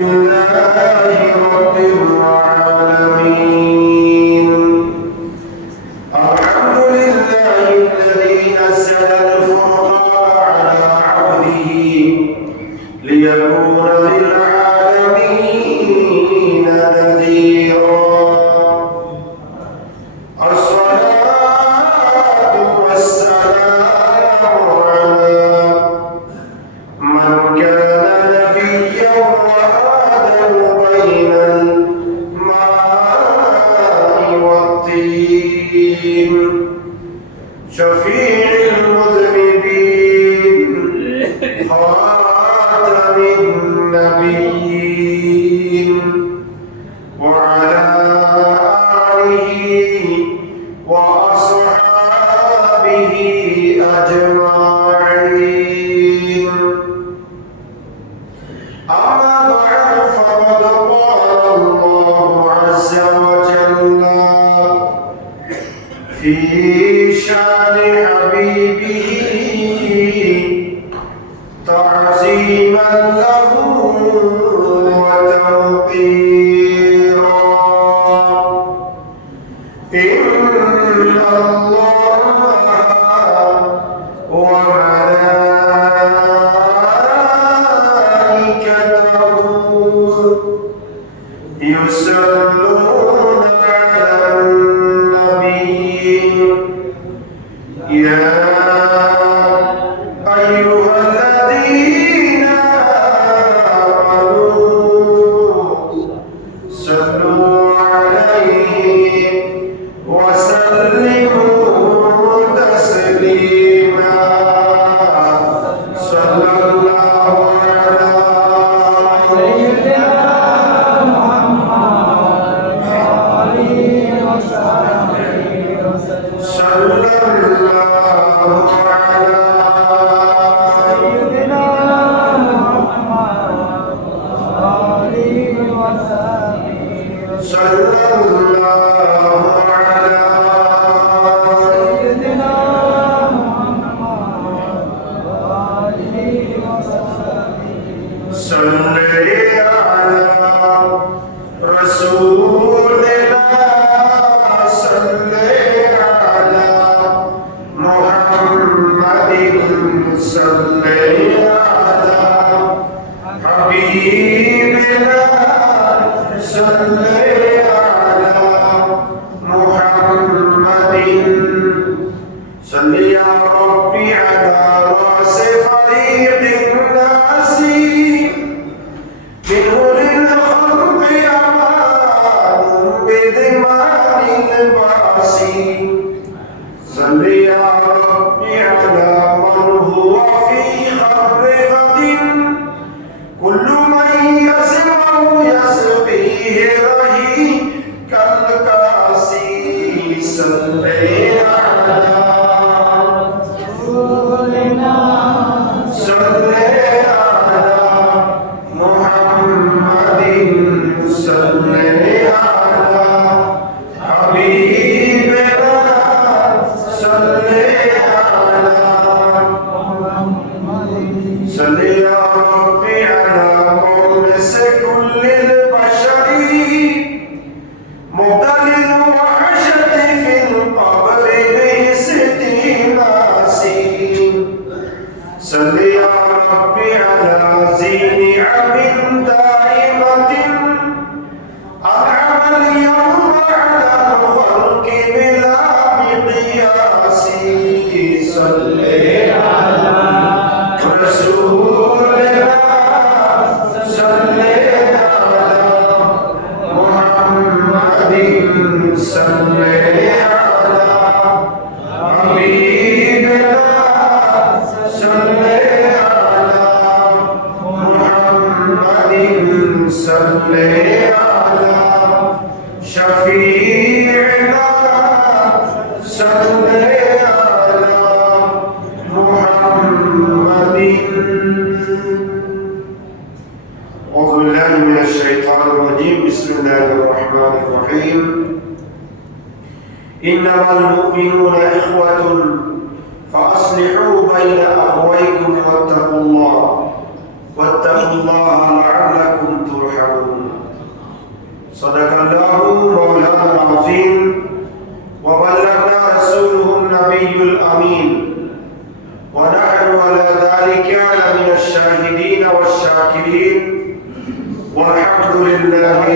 لله رب العالمين الحمد لله الذي نزل الفرقان على عبده ليكون للعالمين نذيرا الصلاة والسلام على من كان نبيا وآدم بين الماء والطين شفيع المذنبين خاتم النبيين وعلى آله وأصحابه أجمعين أما بعد فقد قال الله عز وجل في شأن حبيبه تعظيما له وتوقيرا إن الله وملائكته يصلون على النبي يا أيها الذين آمنوا صلوا عليه وسلموا تسليما صلى الله على سيدنا محمد عليه وسلم صلى الله على سيدنا محمد عليه وسلم صلى الله على سيدنا محمد عليه وسلم صل على رسول الله صل على محمد صل على حبيبنا صل على محمد صل يا ربي على رأس فريق الناس منه للخلق أمان بذمان الباس صل يا ربي على من هو في خبر غد كل من يسمع يسقيه رهيب كالكاسي صل على رسولنا صل على محمد صل على حبيبنا صل على محمد صل يا ربي على مونس كل البشر مبتل الوحشة في القبر باستئناس صل يا ربي على ذي نعم دائمة أنعم اليوم على الخلق بلا مقياس صل على رسولنا صل على محمد صل على حبيبنا صل على محمد صل على شفيعنا صل على محمد. أعوذ بالله من الشيطان الرجيم بسم الله الرحمن الرحيم إنما المؤمنون إخوة فأصلحوا بين أخويكم واتقوا الله لعلكم ترحمون صدق الله مولانا العظيم وبلغنا رسوله النبي الأمين ونحن على ذلك لمن الشاهدين والشاكرين والحمد لله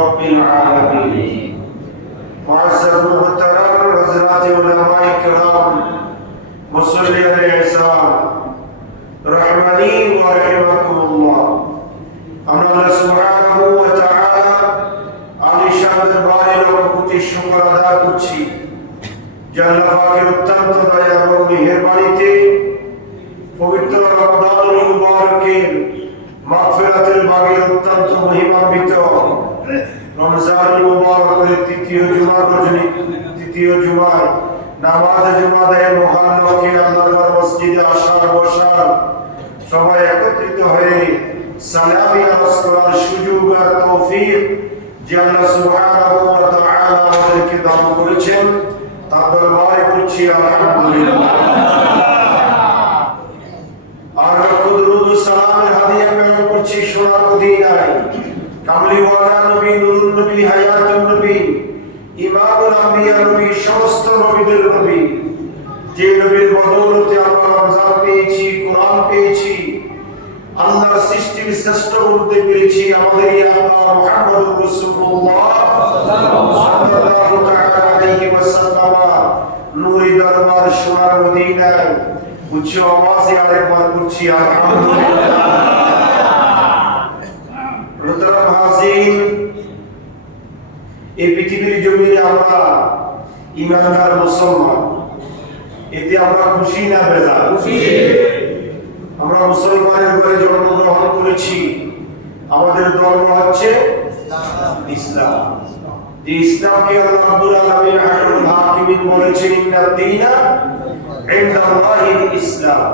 رب العالمين. معزز محترم حضرات علماء کرام مصلی احسان رحمانی و رحمکمullah, আমরা আল্লাহ সুবহানাহু ওয়া তাআলা আলিশান দরবারে লক্ষ কোটি শুকর আদায় করছি যে আল্লাহ পাকের অত্যন্ত দয়া এবং মেহেরবানিতে পবিত্র রমজানুল মুবারকের মাগফিরাতের বাগে অত্যন্ত মহিমান্বিত রমজানুল মুবারকের তৃতীয় জুমায় নামাজ জুমা দেয় মুহাল্লাকে আল্লাহর মসজিদে আসার বসার সবাই একত্রিত হয়ে সালামি আরজ করার সুযোগ আর তৌফিক যে আল্লাহ সুবহানাহু ওয়া তাআলা আমাদেরকে দান করেছেন তার দরবারে করছি আলহামদুলিল্লাহ। আর দুরূদ ও সালামের হাদিয়া পেশ করছি সোনার মদিনায় কামলিওয়ালা নবী নুরুন নবী হায়াতুন নবী ইমামুল আম্বিয়া নবী সমস্ত নবীদের নবী, যে নবীর বদৌলতে আমরা রমজান পেয়েছি, কোরআন পেয়েছি, আল্লাহর সৃষ্টির শ্রেষ্ঠ বলতে পেরেছি আমাদের আল্লাহ মুহাম্মদুর রাসূলুল্লাহ সাল্লাল্লাহু তাআলা আলাইহি ওয়াসাল্লাম নূরি দরবার সোনার মদিনায় উচ্চ আওয়াজে আরেকবার করছি আলহামদুলিল্লাহ। মুহতারাম হাজির, এই পৃথিবীর জমিনে আমরা ঈমানদার মুসলমান, এতে আমরা খুশি না বেজার? খুশি। আমরা মুসলমানের ঘরে জন্মগ্রহণ করেছি, আমাদের ধর্ম হচ্ছে ইসলাম। যে ইসলামকে আল্লাহ রাব্বুল আলামিন আহকামুল হাকিমিন বলেছেন ইন্নাদ দীনা ইনদাল্লাহিল ইসলাম,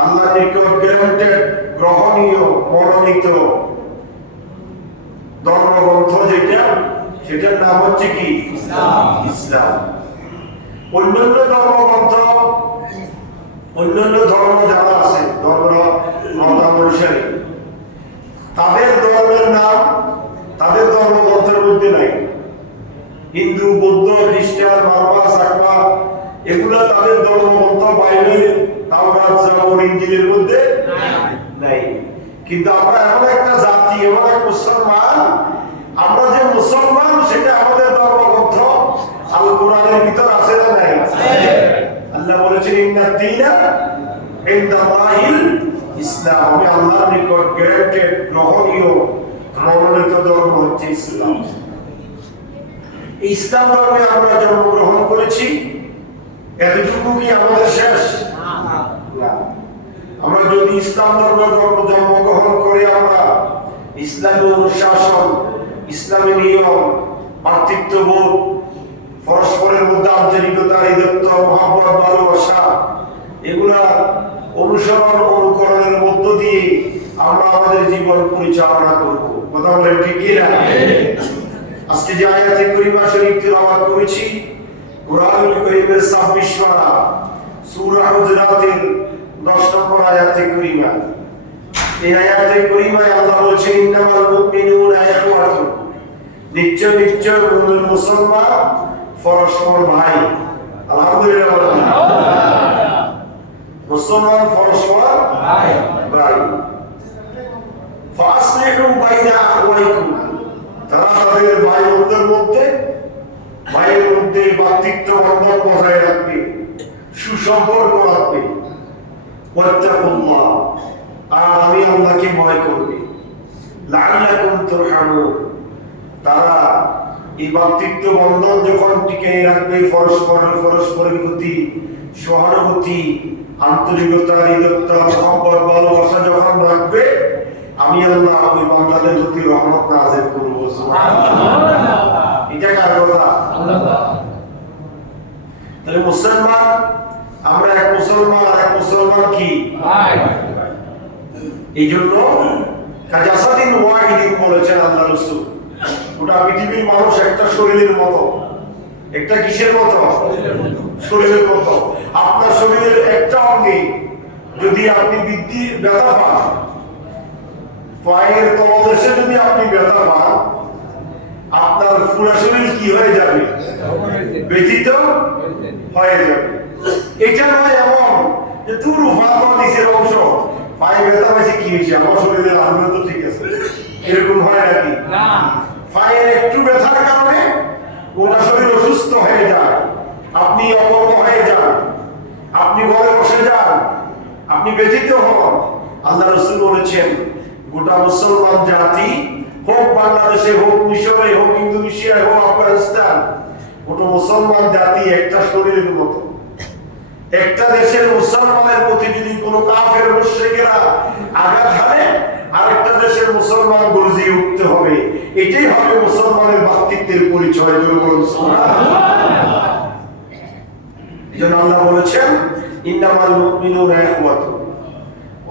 আল্লাহর নিকট গ্রান্টেড গ্রহণীয় মনোনীত ধর্মগ্রন্থ যেটা, সেটার নাম হচ্ছে কি? ইসলাম। অন্যান্য ধর্মগ্রন্থ, অন্যান্য ধর্ম যারা আছে ধর্ম মতানুসারী, তাদের ধর্মের নাম তাদের ধর্মগ্রন্থের মধ্যে নাই। হিন্দু, বৌদ্ধ, খ্রিস্টান, মারওয়া, সাকবা এগুলা তাদের ধর্মগ্রন্থ বাইবেল, তাওরাত, জাবুর, ইনজিলের মধ্যে নাই। কিন্তু আমরা এমন একটা জাতি, এমন এক মুসলমান, আমরা যে মুসলমান সেটা আমাদের ধর্মগ্রন্থ আল কোরআনের ভিতর আছে না নাই? আল্লাহ বলেছেন ইন্নাদ দীনা ইনদাল্লাহিল ইসলাম, আমি আল্লাহর নিকট গ্রান্টেড গ্রহণীয় মনোনীত ধর্ম হচ্ছে ইসলাম। ইসলাম ধর্মে আমরা জন্মগ্রহণ করেছি, এতটুকু কি আমাদের শেষ? না। আমরা যদি ইসলাম ধর্মে জন্মগ্রহণ করে আমরা ইসলামী অনুশাসন, ইসলামী নিয়ম, মাতৃত্ববোধ, পরস্পরের মধ্যে আন্তরিকতা, হৃদয়ত্ব, মহব্বত, ভালোবাসা এগুলা অনুসরণ অনুকরণের মধ্য দিয়ে আমরা আমাদের জীবন পরিচালনা করব। কথা বলেন ঠিক কি না? আজকে যে আয়াতে কারিমা শরীফ তিলাওয়াত করেছি, কোরআনুল কারীমের 26 পারা সূরা হুজুরাতের 10 নম্বর আয়াতে কারিমা। এই আয়াতে কারিমায় আল্লাহ বলেছেন ইন্নামাল মুমিনুনা ইখওয়াতুন, নিশ্চয় নিশ্চয় মুসলমান পরস্পর ভাই। আলহামদুলিল্লাহ, মুসলমান পরস্পর ভাই। ফাসলিহু বাইনা আখওয়াইকুম, তারা তাদের ভাই বোনদের মধ্যে, ভাইয়ের মধ্যে ভ্রাতৃত্ব বন্ধন বজায় রাখবে, সুসম্পর্ক রাখবে। ওয়াত্তাকুল্লাহ, আর আমি আল্লাহকে ভয় করবে। লাআল্লাকুম তুরহামুন, তারা এই ভ্রাতৃত্ব বন্ধন যখন টিকিয়ে রাখবে, পরস্পরের প্রতি সহানুভূতি, আন্তরিকতা, হৃদয়তা, মহব্বত, ভালোবাসা যখন রাখবে, আমি আল্লাহ ওই বান্দাদের প্রতি রহমত নাযিল করব। সুবহানাল্লাহ। এটা কার কথা? আল্লাহ। তাহলে মুসলমান, আমরা এক মুসলমান আর এক মুসলমান কি ভাই। এই জন্য কাজাসাদিন ওয়াহিদিন বলেছেন আল্লাহ রাসূল, গোটা পৃথিবীর মানুষ একটা শরীরের মতো। একটা কিসের মতো? শরীরের মতো। আপনার শরীরের একটা অঙ্গে যদি আপনি ব্যথা পান, পায়ের তলদেশে যদি আপনি ব্যথা পান, শরীর কি হয়ে যাবে? ব্যথিত হয়ে যাবে। এটা নয় এমন যে তুই ফাঁকা নিচের অংশ পায়ে ব্যথা পাইছে কি হয়েছে, আমার শরীরের আনন্দ তো ঠিক আছে, এরকম হয় নাকি? পায়ের একটু ব্যথার কারণে গোটা শরীর অসুস্থ হয়ে যায়, আপনি অকর্ম হয়ে যান, আপনি ঘরে বসে যান, আপনি ব্যথিত হন। আল্লাহ রাসূল বলেছেন গোটা মুসলমান জাতি হোক বাংলাদেশে, হোক মিশরে, হোক ইন্দোনেশিয়ায়, হোক আফগানিস্তান, গোটা মুসলমান জাতি একটা শরীরের মতো। একটা দেশের মুসলমানের প্রতি যদি কোনো কাফের মুশরিকেরা আঘাত হানে, আরেকটা দেশের মুসলমান গর্জিয়ে উঠতে হবে। এটাই হবে মুসলমানের ভ্রাতৃত্বের পরিচয়। এজন্য আল্লাহ বলেছেন ইন্নামাল মুমিনুনা ইখওয়াতুন।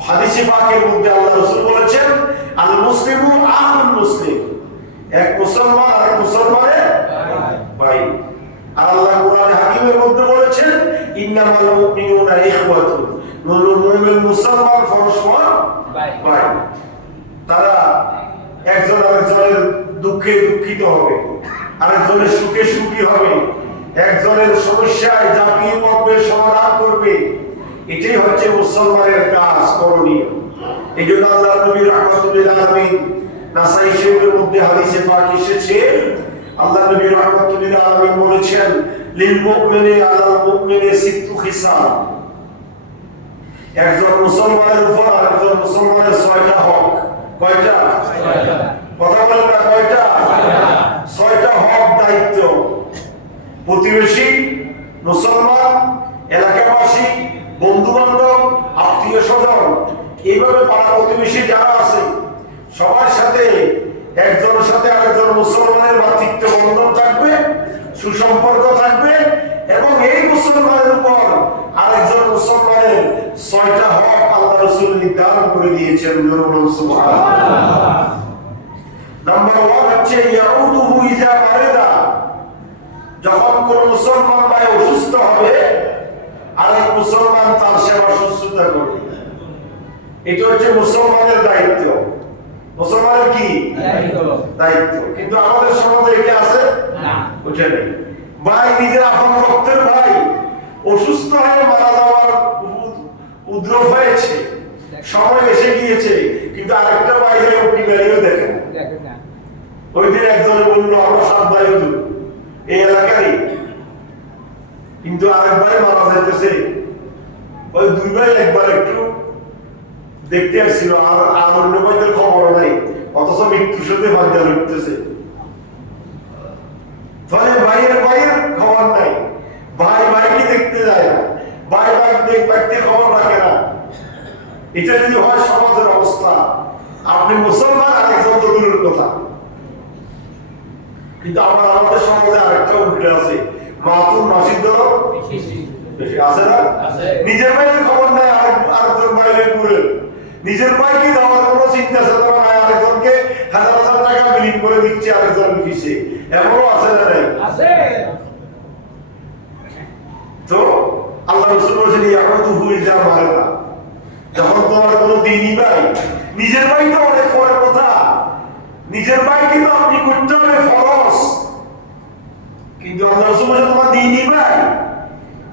হাদিসে পাকের মধ্যে আল্লাহ রাসূল বলেছেন আল মুসলিমু আখুল মুসলিম, এক মুসলমান আর মুসলমানের ভাই। আর আল্লাহ কোরআনে হাকিমের মধ্যে বলেছেন ইন্নামাল মুমিনুনা ইখওয়াতুন, মুমিন মুসলমান পরস্পর ভাই। তারা একজন আরেকজনের দুঃখে দুঃখিত হবে, আরেকজনের সুখে সুখী হবে, একজনের সমস্যায় ঝাঁপিয়ে পড়বে, সমাধান করবে। এটাই হচ্ছে মুসলমানের কাজ, করণীয়। এই জন্য আল্লাহ নবী রাহমাতুল লিল আলামিন নাসাই শরীফের মধ্যে হাদিসে পাক এসেছে, আল্লাহ নবী রাহমাতুল লিল আলামিন বলেছেন লিল মুমিনি আলাল মুমিনি সিত্তু খিসাল। একজন মুসলমানের উপর আরেকজন মুসলমানের 6টা হক। কয়টা? 6টা। কথা বলেন না, কয়টা? 6টা হক, দায়িত্ব। প্রতিবেশী, মুসলমান, এলাকাবাসী, বন্ধু বান্ধব, আত্মীয় স্বজন, এইভাবে পাড়া প্রতিবেশী যারা আছে সবার সাথে একজনের সাথে আরেকজন মুসলমানের ভ্রাতৃত্ব বন্ধন থাকবে, সুসম্পর্ক থাকবে, এবং এই মুসলমানের উপর আরেকজন মুসলমানের 6টা হক আল্লাহ রাসূল নির্ধারণ করে দিয়েছেন। সুবহানাল্লাহ। নাম্বার 1 হচ্ছে ইয়াউদুহু ইজা মারিদা, যখন কোন মুসলমান ভাই অসুস্থ হবে আরেক মুসলমান তার সেবা শুশ্রূষা করবে। এটা হচ্ছে মুসলমানের দায়িত্ব। মুসলমানের কি দায়িত্ব? কিন্তু আমাদের সমাজে এটা আছে না, ওটা নেই। ভাই নিজের আপন রক্তের ভাই অসুস্থ হয়ে মারা যাওয়ার উদ্রব হয়েছে, সময় এসে গিয়েছে, কিন্তু আরেকটা ভাই উকিলারিও দেখে না। ওই দিন একজনে বললো আমরা 7 ভাই হুজুর এই এলাকারই, কিন্তু আরেকবার মারা যাইতেছে। ওই 2 ভাই একবার একটু দেখতে আসছিল, আর অন্য ভাইদের খবর নাই, অথচ মৃত্যুর সাথে ভাগ্যা লড়তেছে। ফলে ভাইয়ের খবর নাই, ভাই ভাইকে দেখতে যায় না, ভাই ভাইকে খবর রাখে না। এটা যদি হয় সমাজের অবস্থা, আপনি মুসলমান আরেকজন তো দূরের কথা। কিন্তু আমাদের সমাজে আরেকটা উল্টে আছে, মাতুর মাসির ধরো বেশি আছে না? নিজের ভাইয়ের খবর নাই, আরেকজন ভাইয়ের ঘুরে নিজের ভাইকে দেওয়ার কোনো চিন্তা চেতনা নাই, আরেকজনকে 1000 টাকা বিলীন করে দিচ্ছে আরেকজন পিছে, এমনও আছে না? নাই আছে। তো আল্লাহ রাসূল বলেছেন ইয়াকুদুহু ইজা মারিদা, যখন তোমার কোনো দ্বীনি ভাই, নিজের ভাই তো অনেক পরের কথা, নিজের ভাইকে তো আপনি করতে হবে ফরজ, কিন্তু আল্লাহ রাসূল বলেছেন তোমার দ্বীনি ভাই,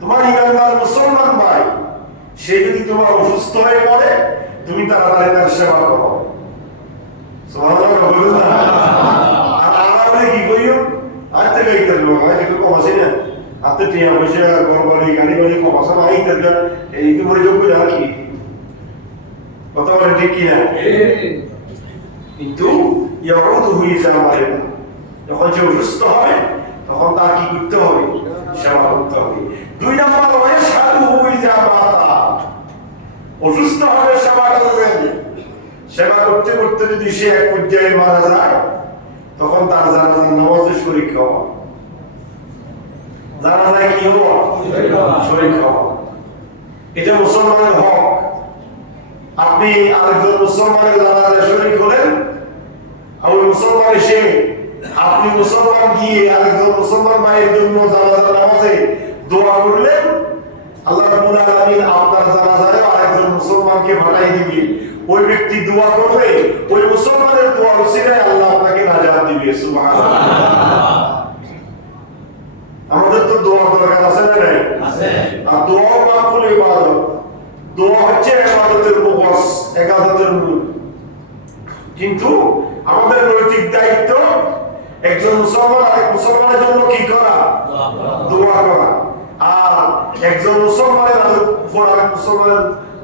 তোমার ইমানদার মুসলমান ভাই, সে যদি তোমার অসুস্থ হয়ে পড়ে তুমি তাড়াতাড়ি তার সেবা করো। সুবহানাল্লাহ বলুন না। আর আমরা কি করিও? আজ থেকে এইটা লোক হয় একটু কম আছে না, হাতে টিয়া পয়সা গড়বড়ি গাড়ি বাড়ি কম আছে না, এইটা এই কি বলে যোগ্য আর কি কথা বলে ঠিক কি না? কিন্তু ইয়াউদুহু ইজা মারিদা, যখন সে অসুস্থ হবে তখন তার কি করতে হবে? সেবা করতে হবে। 2 নম্বর ওয়াইসাদুহু ইজা মাতা, অসুস্থ হবে সেবা করবেন। সেবা করতে করতে যদি সে এক পর্যায়ে মারা যায় তখন তার জানাজার নামাজে শরীক হওয়া, জানাজায় কি হওয়া? শরীক হওয়া। এটা মুসলমানের হক। আপনি আরেকজন মুসলমানের জানাজায় শরীক হলেন, আর মুসলমান এসে আপনি মুসলমান গিয়ে আরেকজন মুসলমান ভাইয়ের জন্য জানাজার নামাজে দোয়া করলেন, আল্লাহ রাব্বুল আলামিন আপনার জানাজায় আরেকজন মুসলমানকে পাঠিয়ে দিবে। ওই ব্যক্তি দোয়া করবে, ওই মুসলমানের দোয়ার উসিলায় আল্লাহ আপনাকে নাজাত দিবে। সুবহানাল্লাহ। আর দোয়া মাকবুল ইবাদত। দোয়া হচ্ছে ইবাদতের বস, ইবাদতের মূল। কিন্তু আমাদের নৈতিক দায়িত্ব একজন মুসলমান আরেক মুসলমানের জন্য কি করা? দোয়া করা। আর একজন মুসলমানের আরেক মুসলমানের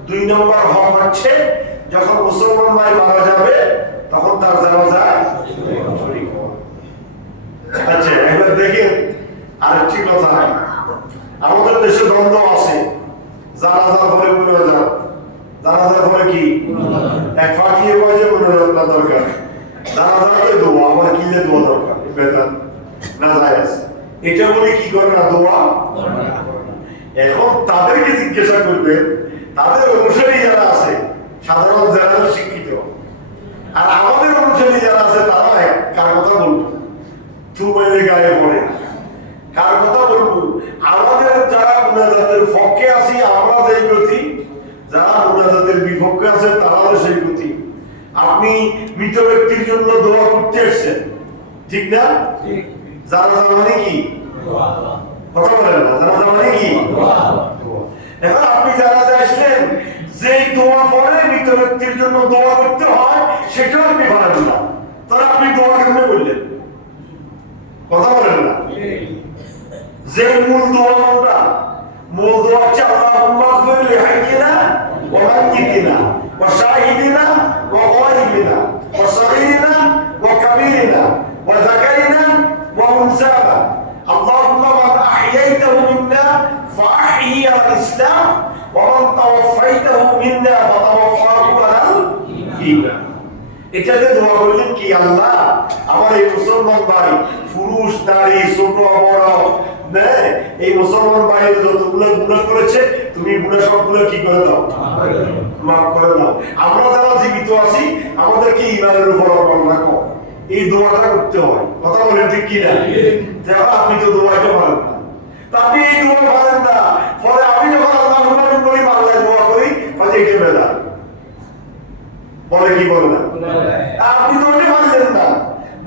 2 নম্বর হক হচ্ছে যখন মুসলমান ভাই মারা যাবে তখন তার জানাজায় শরীক হওয়া। আচ্ছা, এবার দেখেন আরেকটি কথা, আমাদের দেশে দ্বন্দ্ব আছে জানাজার পরে মুনাজাত, জানাজার পরে কি এক ফাঁকিয়ে কয়েছে মুনাজাত না দরকার, জানাজাতে দোয়া, আমার কিলে দোয়া দরকার, বেতন না যায় আছে, এটা বলে কি করে না দোয়া। এখন তাদেরকে জিজ্ঞাসা করবেন, তাদের অনুসারী যারা আছে সাধারণ যারা শিক্ষিত, আর আমাদের অনুসারী যারা আছে তারা কার কথা বলবো? চুমাইলে গায়ে পড়ে কার কথা বলবো? আমাদের যারা মুনাজাতের পক্ষে আছি আমরা যেই গতি, যারা মুনাজাতের বিপক্ষে আছে তারাও সেই গতি। আপনি মৃত ব্যক্তির জন্য দোয়া করতে এসেছেন, ঠিক না? জানাজা মানে কি? কথা বলেন না, জানাজা মানে কি? এখন আপনি জানাজা আসলেন, যে দোয়া পড়ে মৃত ব্যক্তির জন্য দোয়া করতে হয় সেটাও আপনি পারেন না, তাহলে আপনি দোয়া কেমনে বললেন? কথা বলেন না। যে মূল দোয়া কোনটা? মূল দোয়া হচ্ছে আল্লাহুম্মা গফির লিহাইয়িনা ওয়া মাইয়িতিনা ওয়া শাহিদিনা ওয়া গায়িবিনা ওয়া সগীরিনা ওয়া কাবীরিনা ওয়া যাকারিনা ওয়া উনসানা আল্লাহুম্মা মান আহইয়াইতাহু মিন্না ফাআহইহি আলাল ইসলাম ওয়া মান তাওয়াফাইতাহু মিন্না ফাতাওয়াফাহু আলাল ঈমান। এটাতে দোয়া করলেন কি, আল্লাহ আমার এই মুসলমান ভাই পুরুষ নারী ছোট বড় এই মুসলমান ভাইয়ের যতগুলো গুনাহ করেছে তুমি গুনাহ সবগুলো কি করে দাও, মাফ করে দাও। আমরা যারা জীবিত আছি আমাদেরকে ঈমানের উপর অটল রাখো, এই দোয়াটা করতে হয়। কথা বলেন ঠিক কি না? যারা আপনি তো দোয়াটা পারেন না, তা আপনি এই দোয়া পারেন না, পরে আমি যখন আল্লাহুম্মা বলি বাংলায় দোয়া করি হয়তো এটা বেদা বলে কি বলে না, আপনি তো ওটা পারলেন না,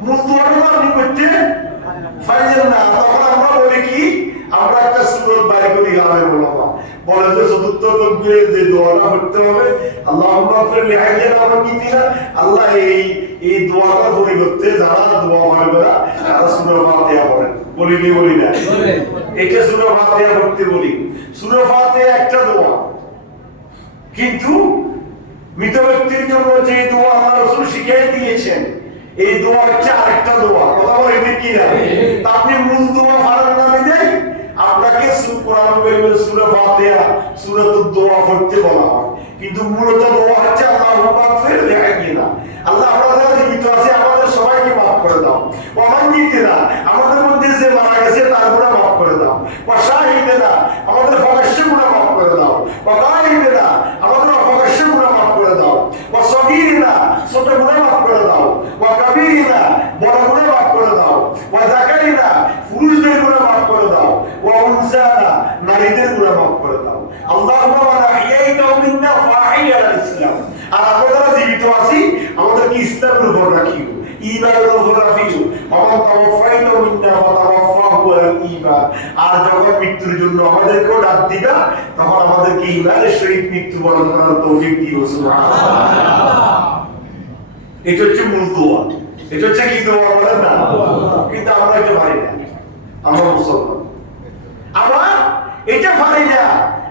মূল দোয়াটা আপনি করতে পারলেন না। তখন আমরা বলি কি, আমরা একটা সূরত বাইরে করি আলেম ওলামা বলে যে চতুর্থ তাকবীরে যে দোয়াটা করতে হবে আল্লাহুম্মা গফির লিহাইয়িনা ওয়া মাইয়িতিনা, আল্লাহ এই দোয়াটার পরিবর্তে যারা দোয়া পারবে না তারা সূরা ফাতিহা পড়েন। বলি কি বলি না? এটা সূরা ফাতিহা পড়তে বলি। সূরা ফাতিহা একটা দোয়া, কিন্তু মৃত ব্যক্তির জন্য যে দোয়া আল্লাহ রাসূল শিখিয়ে দিয়েছেন এই দোয়া হচ্ছে আরেকটা দোয়া। কথা বলে ঠিক কি না? আপনি মূল দোয়া পারেন না বিদায় আপনাকে কোরআন কারীমের সূরা ফাতিহা সূরাতুদ দোয়া পড়তে বলা হয়, কিন্তু মূলত দোয়া হচ্ছে আল্লাহুম্মা গফির লিহাইয়িনা, আল্লাহ আমরা যারা জীবিত আছি আমাদের সবাইকে মাফ করে দাও, ওয়া মাইয়িতিনা আমাদের মধ্যে যে মারা গেছে তার গুনাহ মাফ করে দাও, ওয়া শাহিদিনা আমাদের প্রকাশ্য গুনাহ মাফ করে দাও, ওয়া গায়িবিনা আমাদের অপ্রকাশ্য গুনাহ মাফ করে দাও, ওয়া সগীরিনা ছোট গুনাহ মাফ করে দাও, ওয়া কাবীরিনা বড় গুনাহ মাফ করে দাও, ওয়া যাকারিনা পুরুষদের গুনাহ মাফ করে দাও, ওয়া উনসানা নারীদের গুনাহ মাফ করে দাও। আল্লাহুম্মা মান আহইয়াইতাহু মিন্না ফাআহইহি আলাল ইসলাম, আর আমরা যারা জীবিত আছি আমাদেরকে ইসলামের উপর রাখিও, ঈমানের উপর রাখিও। ওয়া মান তাওয়াফাইতাহু মিন্না ফাতাওয়াফাহু আলাল ঈমান, আর যখন মৃত্যুর জন্য আমাদেরকেও ডাক দিবা তখন আমাদেরকে ঈমানের সহিত মৃত্যুবরণ করার তৌফিক দিও। সুবহানাল্লাহ। এটা হচ্ছে মূল দোয়া। এটা হচ্ছে কি দোয়া বলেন না? কিন্তু আমরা এটা পারি না, আমরা মুসলমান আমরা এটা পারি না।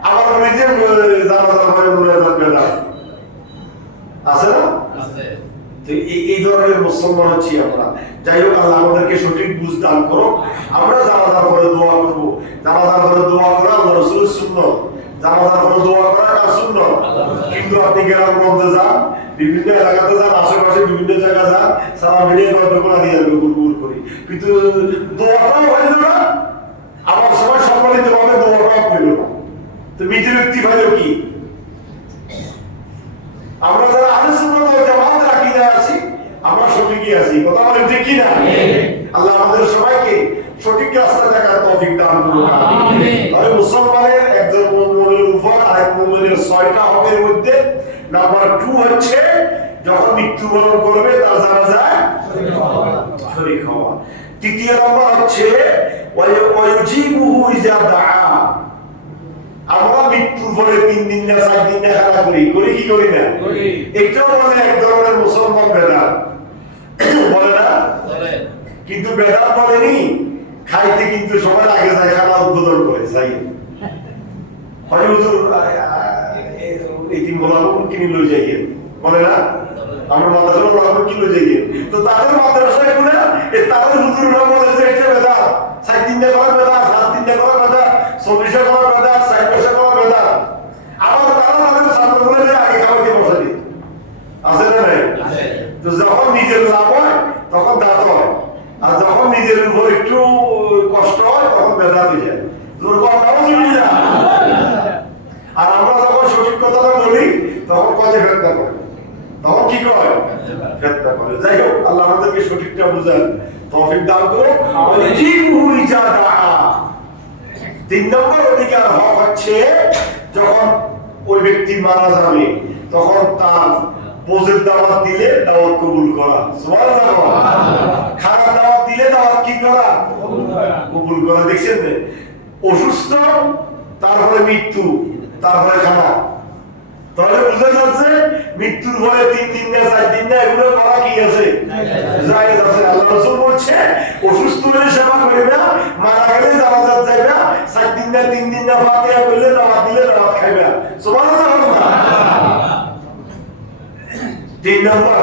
আমার নিজের জানাজার পরে মুনাজাত বেদা আছে না? আছে। তো এই ধরনের মুসলমান হচ্ছি আমরা। যাই হোক, আল্লাহ আমাদেরকে সঠিক বুঝ দান করো। আমরা জানাজার পরে দোয়া করবো, জানাজার পরে দোয়া করা আল্লাহ রাসূলের সুন্নাত, জানাজার পরে দোয়া করা কার সুন্নাত? কিন্তু আপনি গ্রামগঞ্জে যান, বিভিন্ন এলাকাতে যান, আশেপাশে বিভিন্ন জায়গা যান, সালাম ফিরিয়ে দোয়া দিয়ে যাবে গুড়গুড় করি, কিন্তু দোয়াটাও হইল না, আবার সবাই সম্মানিত ভাবে দোয়াটাও হইল না। তো মৃত ব্যক্তি ভাইও কি? আমরা যারা আহলে সুন্নাত ওয়াল জামাতের আকীদায় আছি আমরা সঠিকই আছি। কথা বলেন ঠিক কি না? আল্লাহ আমাদের সবাইকে সঠিক রাস্তা দেখার তৌফিক দান করুন। আমিন। তবে মুসলমানের একজন মুমিনের উপর আরেক মুমিনের 6টা হকের মধ্যে নাম্বার 2 হচ্ছে যখন মৃত্যুবরণ করবে তার জানাজায় শরীক হওয়া। তৃতীয় নাম্বার হচ্ছে ওয়ায়ুজিবুহু ইযা দাআ, আমরা মৃত্যুর পরে 3 দিন না 4 দিন না খানা করি কি করি না? এটাও মানে এক ধরনের মুসলমান বেদাত, বলে না? কিন্তু বেদাত বলেনি খাইতে কিন্তু সবার আগে যায় খানা উদ্বোধন করে চাই হয় হুজুর কিনে লই যাই বলে না? আমরা মাদ্রাসা কিনে যাই তো তাদের মাদ্রাসায় গুলো তাদের হুজুররা বলে যে এটা বেদাত, 4 দিন না করা বেদাত, 7 দিন না করা বেদাত, 24 করা বেদাত, 60 করা বেদাত। আবার তারা তাদের ছাত্রগুলো আগে খাওয়াতে বসে দিই আছে না নাই? তো যখন নিজের লাভ হয় তখন দাঁত হয়, আর যখন নিজের উপর একটু কষ্ট হয় তখন বেদাত হয়ে যায়। আর আমরা যখন সঠিক কথাটা বলি তখন কাজে ফেতনা করে, তখন কি করে? ফেতনা করে। যাই হোক, আল্লাহ আমাদেরকে সঠিকটা বুঝান তৌফিক দান করো। 3 নম্বর অধিকার হক হচ্ছে যখন ওই ব্যক্তি মারা যাবে তখন তার বোঝের দাওয়াত দিলে দাওয়াত কবুল করা। সুবহানাল্লাহ। খারাপ দাওয়াত দিলে দাওয়াত কি করা? কবুল করা। দেখছেন না, অসুস্থ তারপরে মৃত্যু তারপরে খানা, তাহলে বুঝা যাচ্ছে মৃত্যুর পরে 3 দিন না 4 দিন না এগুলো করা কি আছে? জায়েজ আছে। আল্লাহ রাসূল বলছে অসুস্থ হলে সেবা করবে, মারা গেলে জানাজা যাবে, 4 দিন না 3 দিন না ফাতিহা করলে দাওয়াত দিলে দাওয়াত খাইবে। সুবহানাল্লাহ। 3 নম্বর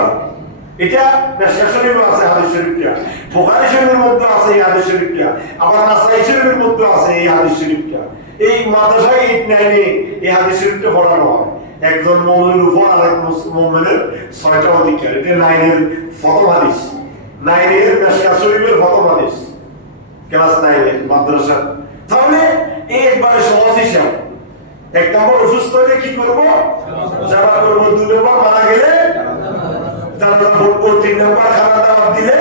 এটা মেশকাত শরীফে আছে হাদিস শরীফটা, বুখারী শরীফের মধ্যে আছে এই হাদিস শরীফটা, আবার নাসাই শরীফের মধ্যে আছে এই হাদিস শরীফটা। এই মাদ্রাসায় 8-9 এই হাদিস শরীফটা পড়ানো হয়। একজন মুমিনের উপর আরেক মুমিনের 6টা অধিকার। এটা 9 এর প্রথম হাদিস, 9 এর মেশকাত শরীফের প্রথম হাদিস, ক্লাস 9 এর মাদ্রাসা। তাহলে এই একবারে সহজ হিসাব। 1 নম্বর অসুস্থ হলে কি করব? সেবা করব। 2 নম্বর মারা গেলে জানাজা পড়ব। 3 নম্বর খানা দাওয়াত দিলে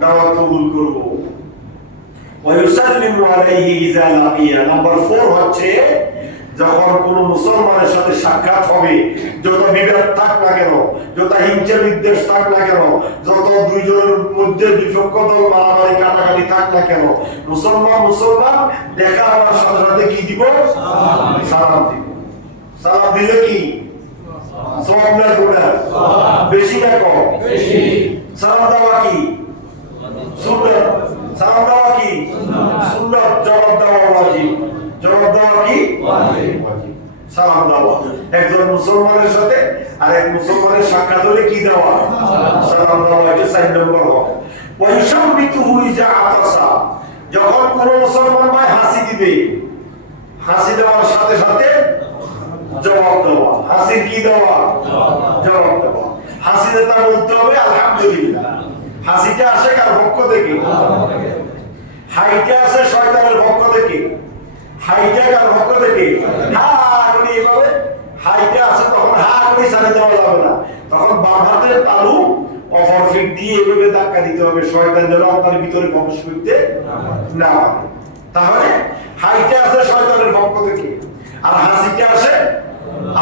দাওয়াত কবুল করব। ওয়ায়ুসাল্লিমু আলাইহি ইযা লাকিয়া। নাম্বার 4 হচ্ছে যখন কোন মুসলমানের সাথে সাক্ষাৎ হবে, যত বিবাদ থাক না কেন, যত হিংসা বিদ্বেষ থাক না কেন, যত দুইজনের মধ্যে বিপক্ষ দল মারামারি কাটাকাটি থাক না কেন, মুসলমান দেখা হওয়ার সাথে সাথে কি দিব? সালাম দিব। সালাম দিলে কি সওয়াব না গুনাহ? বেশি না কম? বেশি। সালাম দেওয়া কি সুন্নাত? সালাম দেওয়া কি সুন্নাত? জবাব দেওয়া ওয়াজিব। জবাব দেওয়া কি ওয়াজিব? সালাম দেওয়া। একজন মুসলমানের সাথে আরেক মুসলমানের সাক্ষাৎ হলে কি দেওয়া? সালাম দেওয়া। এটা 4 নম্বর হক। ওয়াইশামিতুহু ইজা আতাসা। যখন কোন মুসলমান ভাই হাসি দিবে, হাসি দেওয়ার সাথে সাথে জবাব দেওয়া। হাসির কি দেওয়া? জবাব দেওয়া। হাসিতে তা বলতে হবে আলহামদুলিল্লাহ। হাসিটা আসে কার পক্ষ থেকে? হাইটা আসে শয়তানের পক্ষ থেকে। হাইটা কার পক্ষ থেকে? হ্যাঁ করে এভাবে হাইটা আসে তখন হ্যাঁ করে ছাড়ে দেওয়া যাবে না, তখন বাম হাতের তালু অপর ফিট দিয়ে এভাবে ধাক্কা দিতে হবে, শয়তান যেন আপনার ভিতরে প্রবেশ করতে না পারে। তাহলে হাইটা আসে শয়তানের পক্ষ থেকে, আর হাসিটা আসে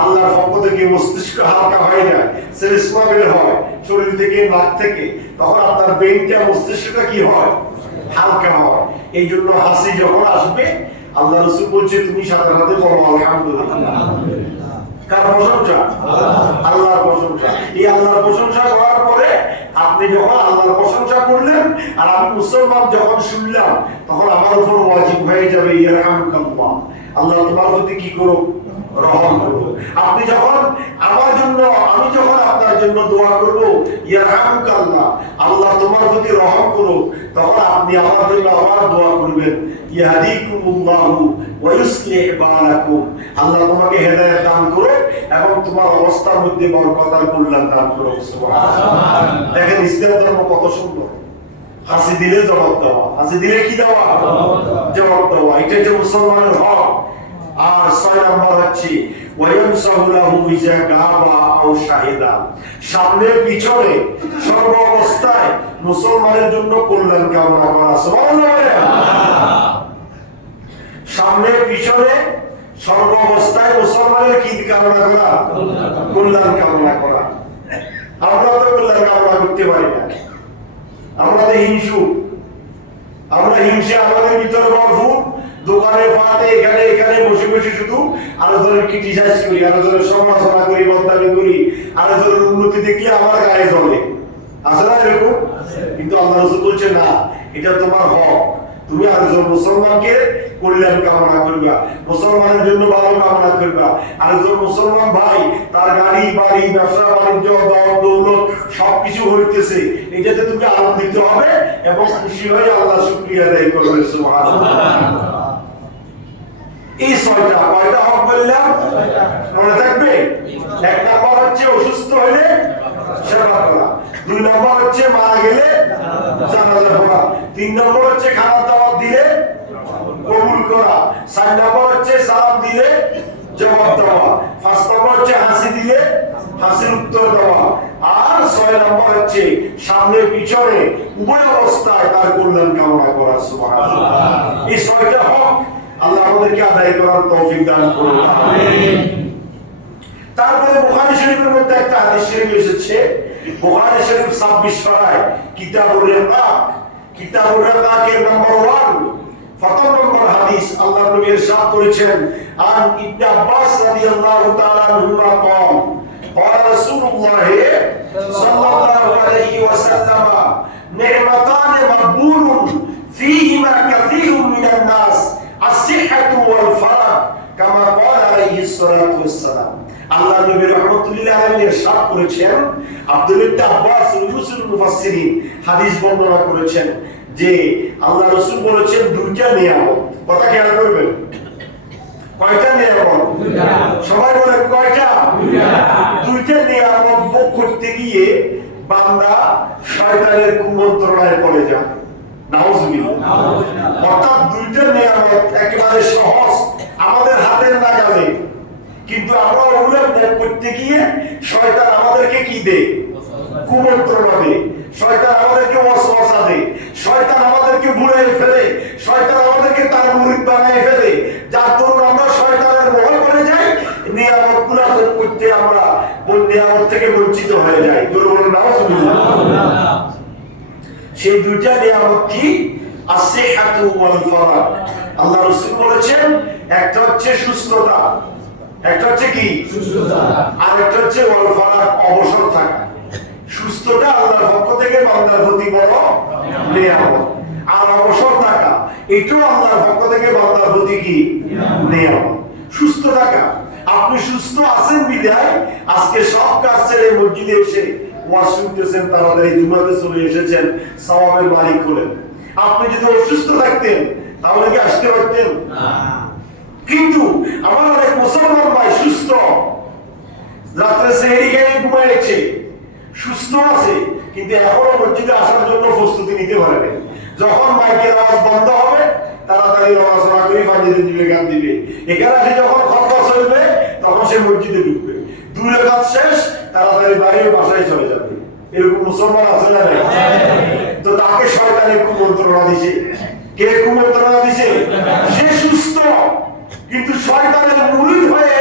আল্লাহর পক্ষ থেকে। মস্তিষ্ক হালকা হয়ে যায়, সেরিসমা বের হয় শরীর থেকে, নাক থেকে, তখন আপনার ব্রেইনটা মস্তিষ্কটা কি হয়? হালকা হয়। এই জন্য হাসি যখন আসবে আল্লাহ রাসূল বলছে তুমি সাথে সাথে বলো আলহামদুলিল্লাহ। কার প্রশংসা? আল্লাহর প্রশংসা। এই আল্লাহর প্রশংসা করার পরে আপনি যখন আল্লাহর প্রশংসা করলেন আর আমি মুসলমান যখন শুনলাম, তখন আমার উপর ওয়াজিব হয়ে যাবে ইয়ারহামুকাল্লাহ, আল্লাহ তোমার প্রতি কি করো? রহম করো। আপনি যখন আমার জন্য, আমি যখন আপনার জন্য দোয়া করব ইয়ারহামুকাল্লাহ, আল্লাহ তোমার প্রতি রহম করো, তখন আপনি আমার জন্য আবার দোয়া করবেন ইয়াহদিকুমুল্লাহু ওয়া ইউসলিহ বালাকুম, আল্লাহ তোমাকে হেদায়েত দান করো এবং তোমার অবস্থার মধ্যে বরকত আর কল্যাণ দান করো। সুবহানাল্লাহ। দেখেন ইসলাম ধর্ম কত সুন্দর। হাসি দিলে জবাব দেওয়া। হাসি দিলে কি দেওয়া? জবাব দেওয়া। এটা যে মুসলমানের হক। আর 6 নম্বর হচ্ছে ওয়ায়ামসাহু লাহু ইজা গাবা আও শাহিদা। সামনে পিছনে সর্ব অবস্থায় মুসলমানের জন্য কল্যাণ কামনা করা। সুবহানাল্লাহ। সামনে পিছনে সর্ব অবস্থায় মুসলমানের কি কামনা করা? কল্যাণ কামনা করা। আমরা তো কল্যাণ কামনা করতে পারি না, আমরা তো হিংসু। আমরা হিংসা আমাদের ভিতরে ভরপুর, দোকানে ফাটে এখানে এখানে বসে বসে শুধু আলোচনার ক্রিটিসাইজ করি, আলোচনার সমালোচনা করি, বদনামি করি, আলোচনার উন্নতি দেখলে আমার গায়ে জ্বলে। আছে না এরকম? কিন্তু আল্লাহ রাসূল বলছে না, এটা তোমার হক। তুমি আরেকজন মুসলমানকে কল্যাণ কামনা করবা, মুসলমানের জন্য ভালো কামনা করবা। আরেকজন মুসলমান ভাই তার গাড়ি বাড়ি ব্যবসা বাণিজ্য দল দৌলত সবকিছু হইতেছে, এটাতে তুমি আনন্দিত হবে এবং খুশি হয়ে আল্লাহ শুকরিয়া আদায় করবে। সুবহানাল্লাহ। এই ছয়টা কয়টা হক বললাম? মনে থাকবে? এক নাম্বার হচ্ছে অসুস্থ হলে সেবা করা, দুই নম্বর হচ্ছে মারা গেলে জানাজা পড়া, তিন নম্বর হচ্ছে খাবার দাওয়াত দিলে কবুল করা, চার নম্বর হচ্ছে সালাম দিলে জবাব দেওয়া, পাঁচ নম্বর হচ্ছে হাসি দিলে হাসির উত্তর দেওয়া, আর ছয় নম্বর হচ্ছে সামনে পিছনে উভয় অবস্থায় তার কল্যাণ কামনা করা। সুবহানাল্লাহ। এই ছয়টা হক আল্লাহ আমাদেরকে আদায় করার তৌফিক দান করুন। আমিন। তারপরে বুখারী শরীফের মধ্যে একটা হাদিস শরীফ এসেছে, বুখারী শরীফ 26 পারায় কিতাবুর রিকাক, কিতাবুর রিকাকের নম্বর 1 প্রথম নম্বর হাদিস আল্লাহর নবী ইরশাদ করেছেন, আন ইবনে আব্বাস রাদিয়াল্লাহু তাআলা আনহুমা قال قال رسول الله صلى الله عليه وسلم نعمتان مغبون فيهما كثير من الناس الصحة والفرج كما قال عليه الصلاة والسلام। আল্লাহ নবী রাহমাতুল্লাহি আলাইহি ইরশাদ করেছেন, আব্দুল্লাহ ইবনে আব্বাস রাসূলুল মুফাসসিরিন হাদিস বর্ণনা করেছেন যে আল্লাহ রাসূল বলেছেন দুইটা নিয়ামত। কথা খেয়াল করবেন, কয়টা নিয়ামত? দুইটা। সবাই বলেন কয়টা? দুইটা। দুইটা নিয়ামত ভোগ করতে গিয়ে বান্দা শয়তানের কুমন্ত্রণায় পড়ে যায়। নাউজুবিল্লাহ। অর্থাৎ দুইটা নিয়ামত একেবারে সহজ, আমাদের হাতের নাগালে, কিন্তু আমরা ওগুলো ভোগ করতে গিয়ে শয়তান আমাদেরকে কি দেয়? কুমন্ত্রণা দেয়, শয়তান আমাদেরকে ওয়াসওয়াসা দেয়, শয়তান আমাদেরকে ভুলিয়ে ফেলে, শয়তান আমাদেরকে তার মুরিদ বানিয়ে ফেলে, যার দরুন আমরা শয়তানের মোহে পড়ে যাই, নিয়ামতগুলো ভোগ করতে আমরা নিয়ামত থেকে বঞ্চিত হয়ে যাই। জোরে বলুন নাউজুবিল্লাহ। সেই দুইটা নিয়ামত কি? আসিহাতু ওয়াল ফারাগ। আল্লাহ রাসূল বলেছেন একটা হচ্ছে সুস্থতা, একটা হচ্ছে কি? সুস্থতা, আর একটা হচ্ছে ওয়াল ফারাগ, অবসর থাকা। সুস্থতা আল্লাহর পক্ষ থেকে বান্দার প্রতি বড় নিয়ামত, আর অবসর থাকা এটাও আল্লাহর পক্ষ থেকে বান্দার প্রতি কি? নিয়ামত। সুস্থ থাকা, আপনি সুস্থ আছেন বিধায় আজকে সব কাজ ছেড়ে মসজিদে এসে ওয়াজ শুনতেছেন, তাড়াতাড়ি জুমাতে চলে এসেছেন, সওয়াবের মালিক হলেন। আপনি যদি অসুস্থ থাকতেন তাহলে কি আসতে পারতেন? না। কিন্তু আমার অনেক মুসলমান ভাই সুস্থ, রাত্রে সেহরি খেয়ে ঘুমাইছে, সুস্থ আছে, কিন্তু এখনো মসজিদে আসার জন্য প্রস্তুতি নিতে পারেনি। যখন মাইকের আওয়াজ বন্ধ হবে তাড়াতাড়ি নড়াচড়া করে ফাজিলের দিবে, গান দিবে, এখানে আসে যখন খতবা চলবে তখন সে মসজিদে ঢুকবে, 2 রাকাত শেষ তাড়াতাড়ি বাইরে বাসায় চলে যাবে। এরকম মুসলমান আছে না? তো তাকে শয়তানে কুমন্ত্রণা দিছে। কে কুমন্ত্রণা দিছে? সে সুস্থ, কিন্তু শয়তানের মুরিদ হয়ে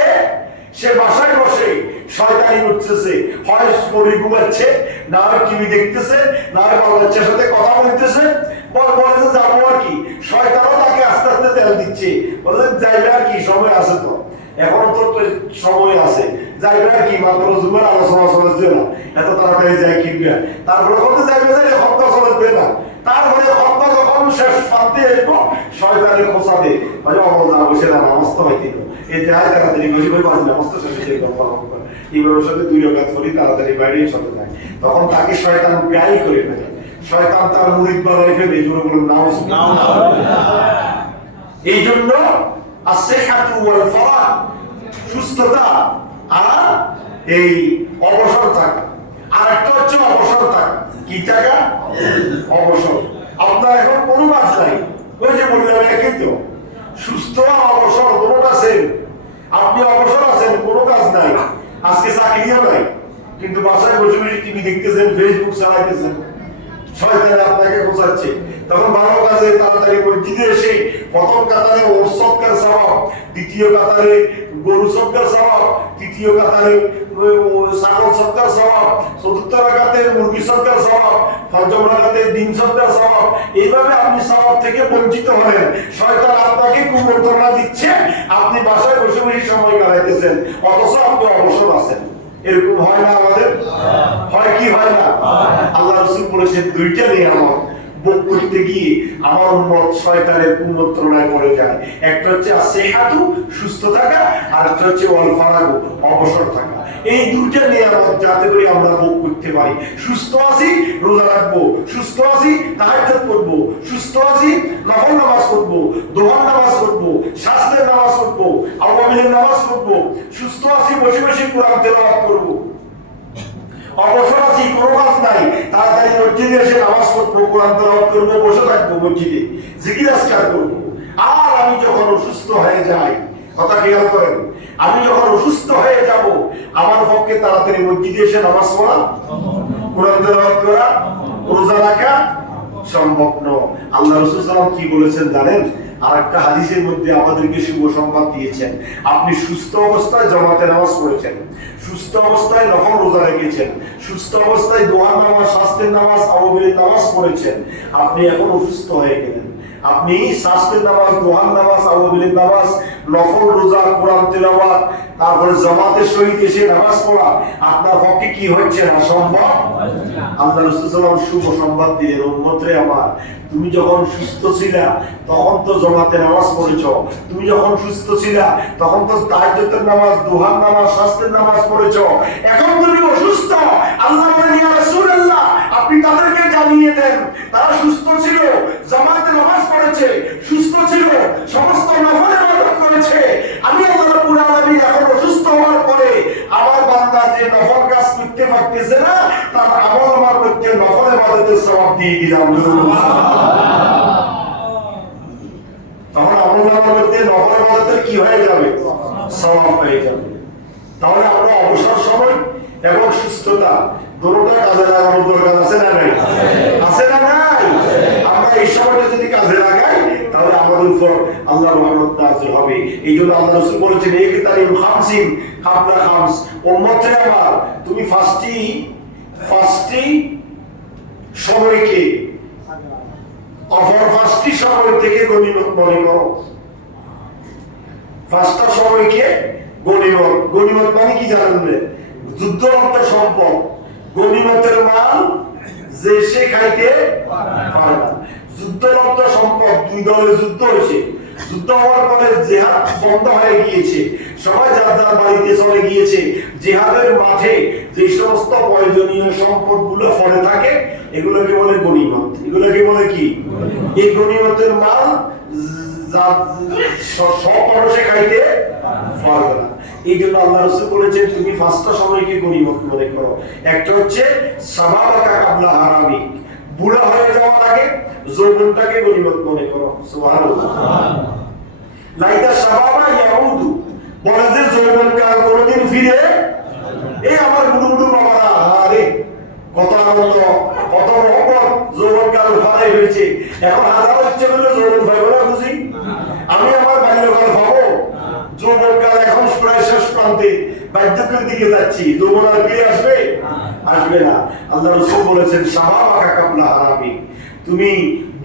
সে বাসায় বসে শয়তানি করতেছে, হয় পড়ে ঘুমাচ্ছে, না হয় টিভি দেখতেছে, না হয় বাচ্চার সাথে কথা বলতেছে, বলে যে যাবো আর কি। শয়তানও তাকে আস্তে আস্তে তেল দিচ্ছে, বলে যাইবে আর কি, সময় আছে তো, এখনো তো সময় আছে, যাইবে আর কি, মাত্র জুমার আলোচনা চলেছে না, এত তাড়াতাড়ি যাই কিনবে, তারপরে বলতে যাইবে যে খতবা চলবে না, তারপরে খতবা যখন শেষ ফাঁদতে আসবো শয়তানের খোঁচা দে, মানে অবদান বসে না, নামাজ তো হইতে এই যায় তাড়াতাড়ি বসে বই পাঁচ নামাজ তো শেষে ইমামের সাথে 2 রাকাত পড়ি তাড়াতাড়ি বাইরে চলে যায়। তখন তাকে শয়তান গালি করে ফেলে, শয়তান তার মুরিদ বানাই ফেলে। জোরে বলুন নাউজুবিল্লাহ। এই জন্য আসিহাতু ওয়াল ফারাগ, সুস্থতা আর এই অবসর থাকা। আর একটা হচ্ছে অবসর থাকা। কি থাকা? অবসর। আপনার এখন কোনো কাজ নাই, ওই যে বললাম একই তো, সুস্থ আর অবসর দুটোটা সেম। আপনি অবসর আছেন, কোনো কাজ নাই, আজকে চাকরিও নাই, কিন্তু বাসায় বসে বসে টিভি দেখতেছেন, ফেসবুক চালাইতেছেন, শয়তান আপনাকে বোঝাচ্ছে। তখন ভালো কাজে তাড়াতাড়ি মসজিদে এসে প্রথম কাতারে ওট সদকার সওয়াব, দ্বিতীয় কাতারে গরু সদকার সওয়াব, তৃতীয় কাতারে ছাগল সদকার সওয়াব, চতুর্থ রাকাতে মুরগি সদকার সওয়াব, পঞ্চম রাকাতে ডিম সদকার সওয়াব, এইভাবে আপনি সওয়াব থেকে বঞ্চিত হলেন। শয়তান আপনাকে কুমন্ত্রণা দিচ্ছে, আপনি বাসায় বসে বসে সময় কাটাইতেছেন, অথচ আপনি অবসর আছেন। এরকম হয় না আমাদের? হয় কি হয় না? আল্লাহ রাসূল বলেছেন দুইটা নিয়ামত ভোগ করতে গিয়ে আমার উম্মত শয়তানের কুমন্ত্রণায় পড়ে যায়। একটা হচ্ছে আসিহাতু, সুস্থ থাকা, আর একটা হচ্ছে ওয়াল ফারাগু, অবসর থাকা। এই দুইটা নিয়ামত যাতে করে আমরা ভোগ করতে পারি। সুস্থ আছি রোজা রাখবো, সুস্থ আছি তাহাজ্জুদ করব, সুস্থ আছি নফল নামাজ করব, দোহার নামাজ করব, শাস্ত্রের নামাজ করব, আওয়ামিলের নামাজ করব, সুস্থ আছি বসে বসে কোরআন তেলাওয়াত করব। অবসর আছি কোনো কাজ নাই, তাড়াতাড়ি মসজিদে এসে নামাজ পড়বো, কোরআন তেলাওয়াত করবো, বসে থাকবো মসজিদে, জিকির আজকার করবো। আর আমি যখন অসুস্থ হয়ে যাই, কথা খেয়াল করেন, আমি যখন অসুস্থ হয়ে যাব, আমার পক্ষে তাড়াতাড়ি মসজিদে এসে নামাজ পড়া, কোরআন তেলাওয়াত করা, রোজা রাখা সম্ভব নয়। আল্লাহ রাসূল সাল্লাল্লাহু আলাইহি ওয়াসাল্লাম কি বলেছেন জানেন? আরেকটা হাদিসের মধ্যে আমাদেরকে শুভ সংবাদ দিয়েছেন। আপনি সুস্থ অবস্থায় জামাতে নামাজ পড়েছেন, সুস্থ অবস্থায় নফল রোজা রেখেছেন, সুস্থ অবস্থায় দোয়ার নামাজ, শাস্ত্রের নামাজ, আওয়ামিলের নামাজ পড়েছেন, আপনি এখন অসুস্থ হয়ে গেলেন। আপনি শাস্ত্রের নামাজ, দোয়ার নামাজ, আওয়ামিলের নামাজ, নফল রোজা, কোরআন তেলাওয়াত, তারপরে জামাতের সহিত এসে নামাজ পড়া আপনার পক্ষে কি হচ্ছে না? সম্ভব। আল্লাহ রাসূল সাল্লাল্লাহু আলাইহি ওয়াসাল্লাম শুভ সংবাদ দিলেন, উম্মতরে আমার, তুমি যখন সুস্থ ছিলা তখন তো জামাতে নামাজ পড়েছো, তুমি যখন সুস্থ ছিলা তখন তো তাহাজ্জুদের নামাজ, দুহার নামাজ, শাস্ত্রের নামাজ পড়েছো, এখন তুমি অসুস্থ। আল্লাহ বলেন, ইয়া রাসূলুল্লাহ, আপনি তাদেরকে জানিয়ে দেন, তারা সুস্থ ছিল, জামাতে নামাজ পড়েছে, সুস্থ ছিল, সমস্ত নফল ইবাদত করেছে। আমি আল্লাহ রাব্বুল আলামিন এখন অসুস্থ হওয়ার পরে আমার বান্দা যে নফল কাজ করতে পারতেছে না, তার আমল আমার মধ্যে নফল ইবাদতের সওয়াব দিয়ে দিলাম। তখন আমল আমার মধ্যে নফল ইবাদতের কি হয়ে যাবে? সওয়াব হয়ে যাবে। তাহলে আমরা অবসর সময় এবং সুস্থতা দুটোটা কাজে লাগানোর দরকার আছে না নাই? আছে না নাই? আমরা এই সময়টা যদি কাজে লাগাই তাহলে আমাদের উপর আল্লাহর রহমত নাযিল হবে। এই জন্য আল্লাহ রাসূল বলেছেন, একে তারিম খামসিন কাবলা খামস, উম্মতে আমার, তুমি ফার্স্টই সময়কে অপর ফার্স্টই সময় থেকে গনিমত মনে করো। ফার্স্টটা সময়কে গনিমত, গনিমত মানে কি জানেন? যুদ্ধরত সম্পদ, গনিমতের মাল যে সে খাইতে পারে না। যুদ্ধরত সম্পদ, দুই দলের যুদ্ধ হয়েছে, যুদ্ধ হওয়ার পরে জিহাদ বন্ধ হয়ে গিয়েছে, সবাই যার যার বাড়িতে চলে গিয়েছে। জিহাদের মাঠে যে সমস্ত প্রয়োজনীয় সম্পদগুলো পড়ে থাকে এগুলোকে বলে গনিমত। এগুলোকে বলে কি? এই গনিমতের মাল সব মানুষে খাইতে পারবে না। এই জন্য আল্লাহ রাসূল বলেছেন, তুমি পাঁচটা সময়কে গনিমত মনে করো। একটা হচ্ছে শাবাবাকা কাবলা হারামিক, বুড়া হয়ে যাওয়ার আগে যৌবনটাকে গনিমত মনে করো। সুবহানাল্লাহ। লাইতা শাবাবা ইয়াউদু, বলে যে যৌবনকাল কোনদিন ফিরে, এই আমার বুড়ো বাবারা, আরে কত আনন্দ, কত রহমত, যৌবনকাল ফারাই হয়েছে, এখন হাজার ইচ্ছে করলে যৌবন পাইবো না বুঝি? আমি আমার বাল্যকাল পাবো? যৌবনকাল এখন প্রায় শেষ প্রান্তে, বার্ধক্যের দিকে যাচ্ছি, যৌবন আর ফিরে আসবে? আসবে না। আল্লাহ রাসূল বলেছেন, শাবাবাকা কাবলা হারামিক, তুমি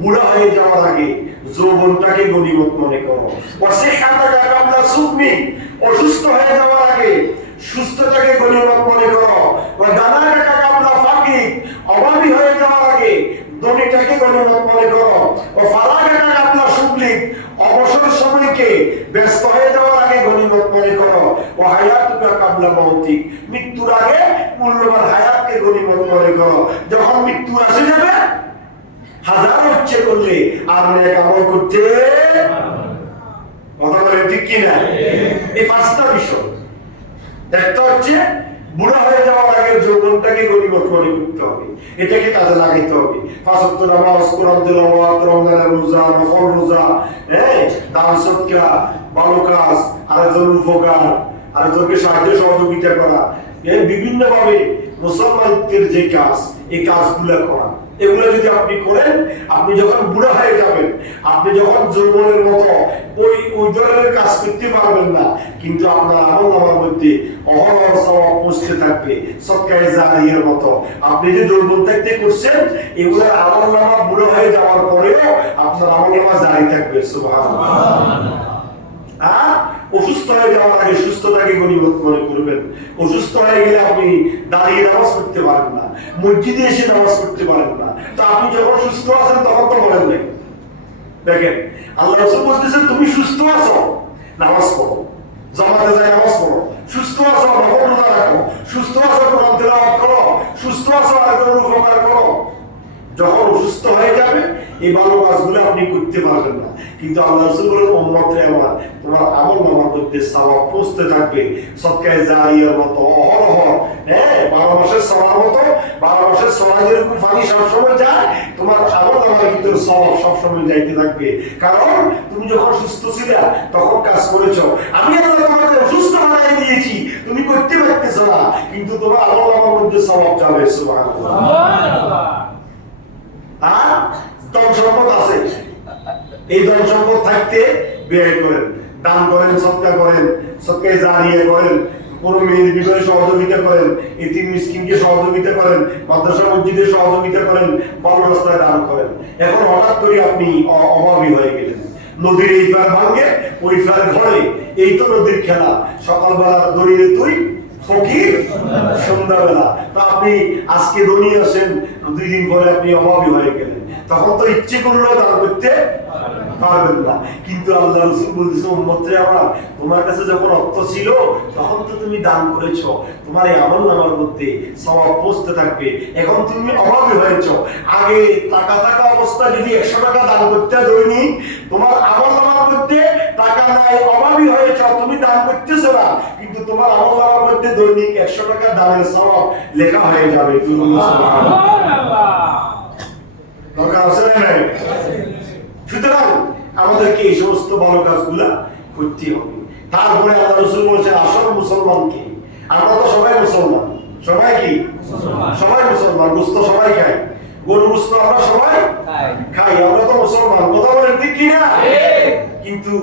বুড়া হয়ে যাওয়ার আগে যৌবনটাকে গনিমত মনে করো। ওয়াসিহাতাকা কাবলা সুকমিক, অসুস্থ হয়ে যাওয়ার আগে সুস্থতাকে গনিমত মনে করো। ওয়াদানাকা কাবলা ফাকিক, অভাবী হয়ে যাওয়ার আগে ধনীটাকে গনিমত মনে করো। ওয়াফারাগাকা কাবলা শুগলিক, অবসর সময়কে ব্যস্ত হয়ে যাওয়ার আগে গনিমত মনে করো। ওয়াহায়াতুকা কাবলা মৌতিক, মৃত্যুর আগে মূল্যবান হায়াতকে গনিমত মনে করো। যখন মৃত্যু আসে যাবে, হাজার ইচ্ছে করলে আর নেক আমল করতে কথা বলেন ঠিক কি না? এই পাঁচটা বিষয়। একটা হচ্ছে বুড়া হয়ে যাওয়ার আগে যৌবনটাকে গনিমত মনে করতে হবে, এটাকে কাজে লাগাইতে হবে। পাঁচ ওয়াক্ত নামাজ, কোরআন তেলাওয়াত, রমজানের রোজা, নফল রোজা, দান সদকা, ভালো কাজ, আরেকজনের উপকার, আরেকজনকে সাহায্য সহযোগিতা করা, বিভিন্ন ভাবে মুসলমানদের যে কাজ, এই কাজগুলো করা। এগুলো যদি আপনি করেন, আপনি যখন বুড়া হয়ে যাবেন, আপনি যখন যৌবনের মতো ওই ধরনের কাজ করতে পারবেন না, কিন্তু আপনার আমলনামার মধ্যে অহরহ সওয়াব পৌঁছতে থাকবে সদকায়ে জারিয়ার মতো। আপনি যে যৌবন থাকতে করছেন, এগুলোর আমলনামা বুড়ো হয়ে যাওয়ার পরেও আপনার আমলনামা জারি থাকবে। সুবহানাল্লাহ। আর অসুস্থ হয়ে যাওয়ার আগে সুস্থতাকে গনিমত মনে করবেন। অসুস্থ হয়ে গেলে আপনি দাঁড়িয়ে নামাজ পড়তে পারেন না, মসজিদে এসে নামাজ পড়তে পারেন না। তো আপনি যখন সুস্থ আছেন তখন তো বলেন নাই। দেখেন আল্লাহ রাসূল বলতেছেন, তুমি সুস্থ আছো নামাজ পড়ো, জামাতে যাই নামাজ পড়ো, সুস্থ আছো নফল রোজা রাখো, সুস্থ আছো কোরআন তেলাওয়াত করো, সুস্থ আছো আরেকজনের উপকার করো। যখন অসুস্থ হয়ে যাবে এই ভালো কাজগুলো আপনি করতে পারবেন না। কিন্তু আল্লাহ রাসূল বলেন, উম্মতে আমার, তোমার আমলনামার মধ্যে সওয়াব পৌঁছতে থাকবে সদকায়ে জারিয়ার মতো অহরহ। 12 মাসের সওয়ার মতো, 12 মাসের সওয়াব যেরকম পানি সবসময় যায়, তোমার আমলনামার ভিতরে সওয়াব সবসময় যাইতে থাকবে। কারণ তুমি যখন সুস্থ ছিলে তখন কাজ করেছো। আমি আল্লাহ তোমাকে অসুস্থ বানিয়ে দিয়েছি, তুমি করতে পারতেছো না, কিন্তু তোমার আমলনামার মধ্যে সওয়াব যাবে। সুবহানাল্লাহ। আর ধন সম্পদ আছে, এই ধন সম্পদ থাকতে ব্যয় করেন, দান করেন, সদকা করেন, সদকায়ে জারিয়া করেন, কোন মেয়ের বিবাহে সহযোগিতা করেন, এতিম মিসকিনকে সহযোগিতা করেন, মাদ্রাসা মসজিদে সহযোগিতা করেন, ভালো রাস্তায় দান করেন। এখন হঠাৎ করে আপনি অভাবী হয়ে গেলেন, নদীর এই পার ভাঙে ওই পার ঘরে, এই তো নদীর খেলা, সকালবেলা দড়িয়ে তুই ফকির সন্ধ্যাবেলা। তো আপনি আজকে ধনী আছেন, 2 দিন পরে আপনি অভাবী হয়ে গেলেন, তখন তো ইচ্ছে করলেও দান করতে পারবেন না। কিন্তু আল্লাহ রাসূল বলেছেন, উম্মতে আমার, তোমার কাছে যখন অর্থ ছিল তখন তো তুমি দান করেছো, তোমার এই আমলনামার মধ্যে সওয়াব পৌঁছতে থাকবে। এখন তুমি অভাবী হয়েছো, আগে টাকা থাকা অবস্থায় যদি 100 টাকা দান করতে দৈনিক, তোমার আমলনামার মধ্যে টাকা নাই, অভাবী হয়েছো, তুমি দান করতেছো না, কিন্তু তোমার আমলনামার মধ্যে দৈনিক 100 টাকা দানের সওয়াব লেখা হয়ে যাবে। সুবহানাল্লাহ। দরকার আছে না? সুতরাং আমাদেরকে এই সমস্ত ভালো কাজগুলা করতে হবে। তারপরে আল্লাহ রাসূল বলেছেন, আসল মুসলমানকে, আমরা তো সবাই মুসলমান, সবাই কি সবাই মুসলমান, গোশত সবাই খাই, গরু গোশত আমরা সবাই খাই, আমরা তো মুসলমান, কথা বলেন ঠিক কি না? কিন্তু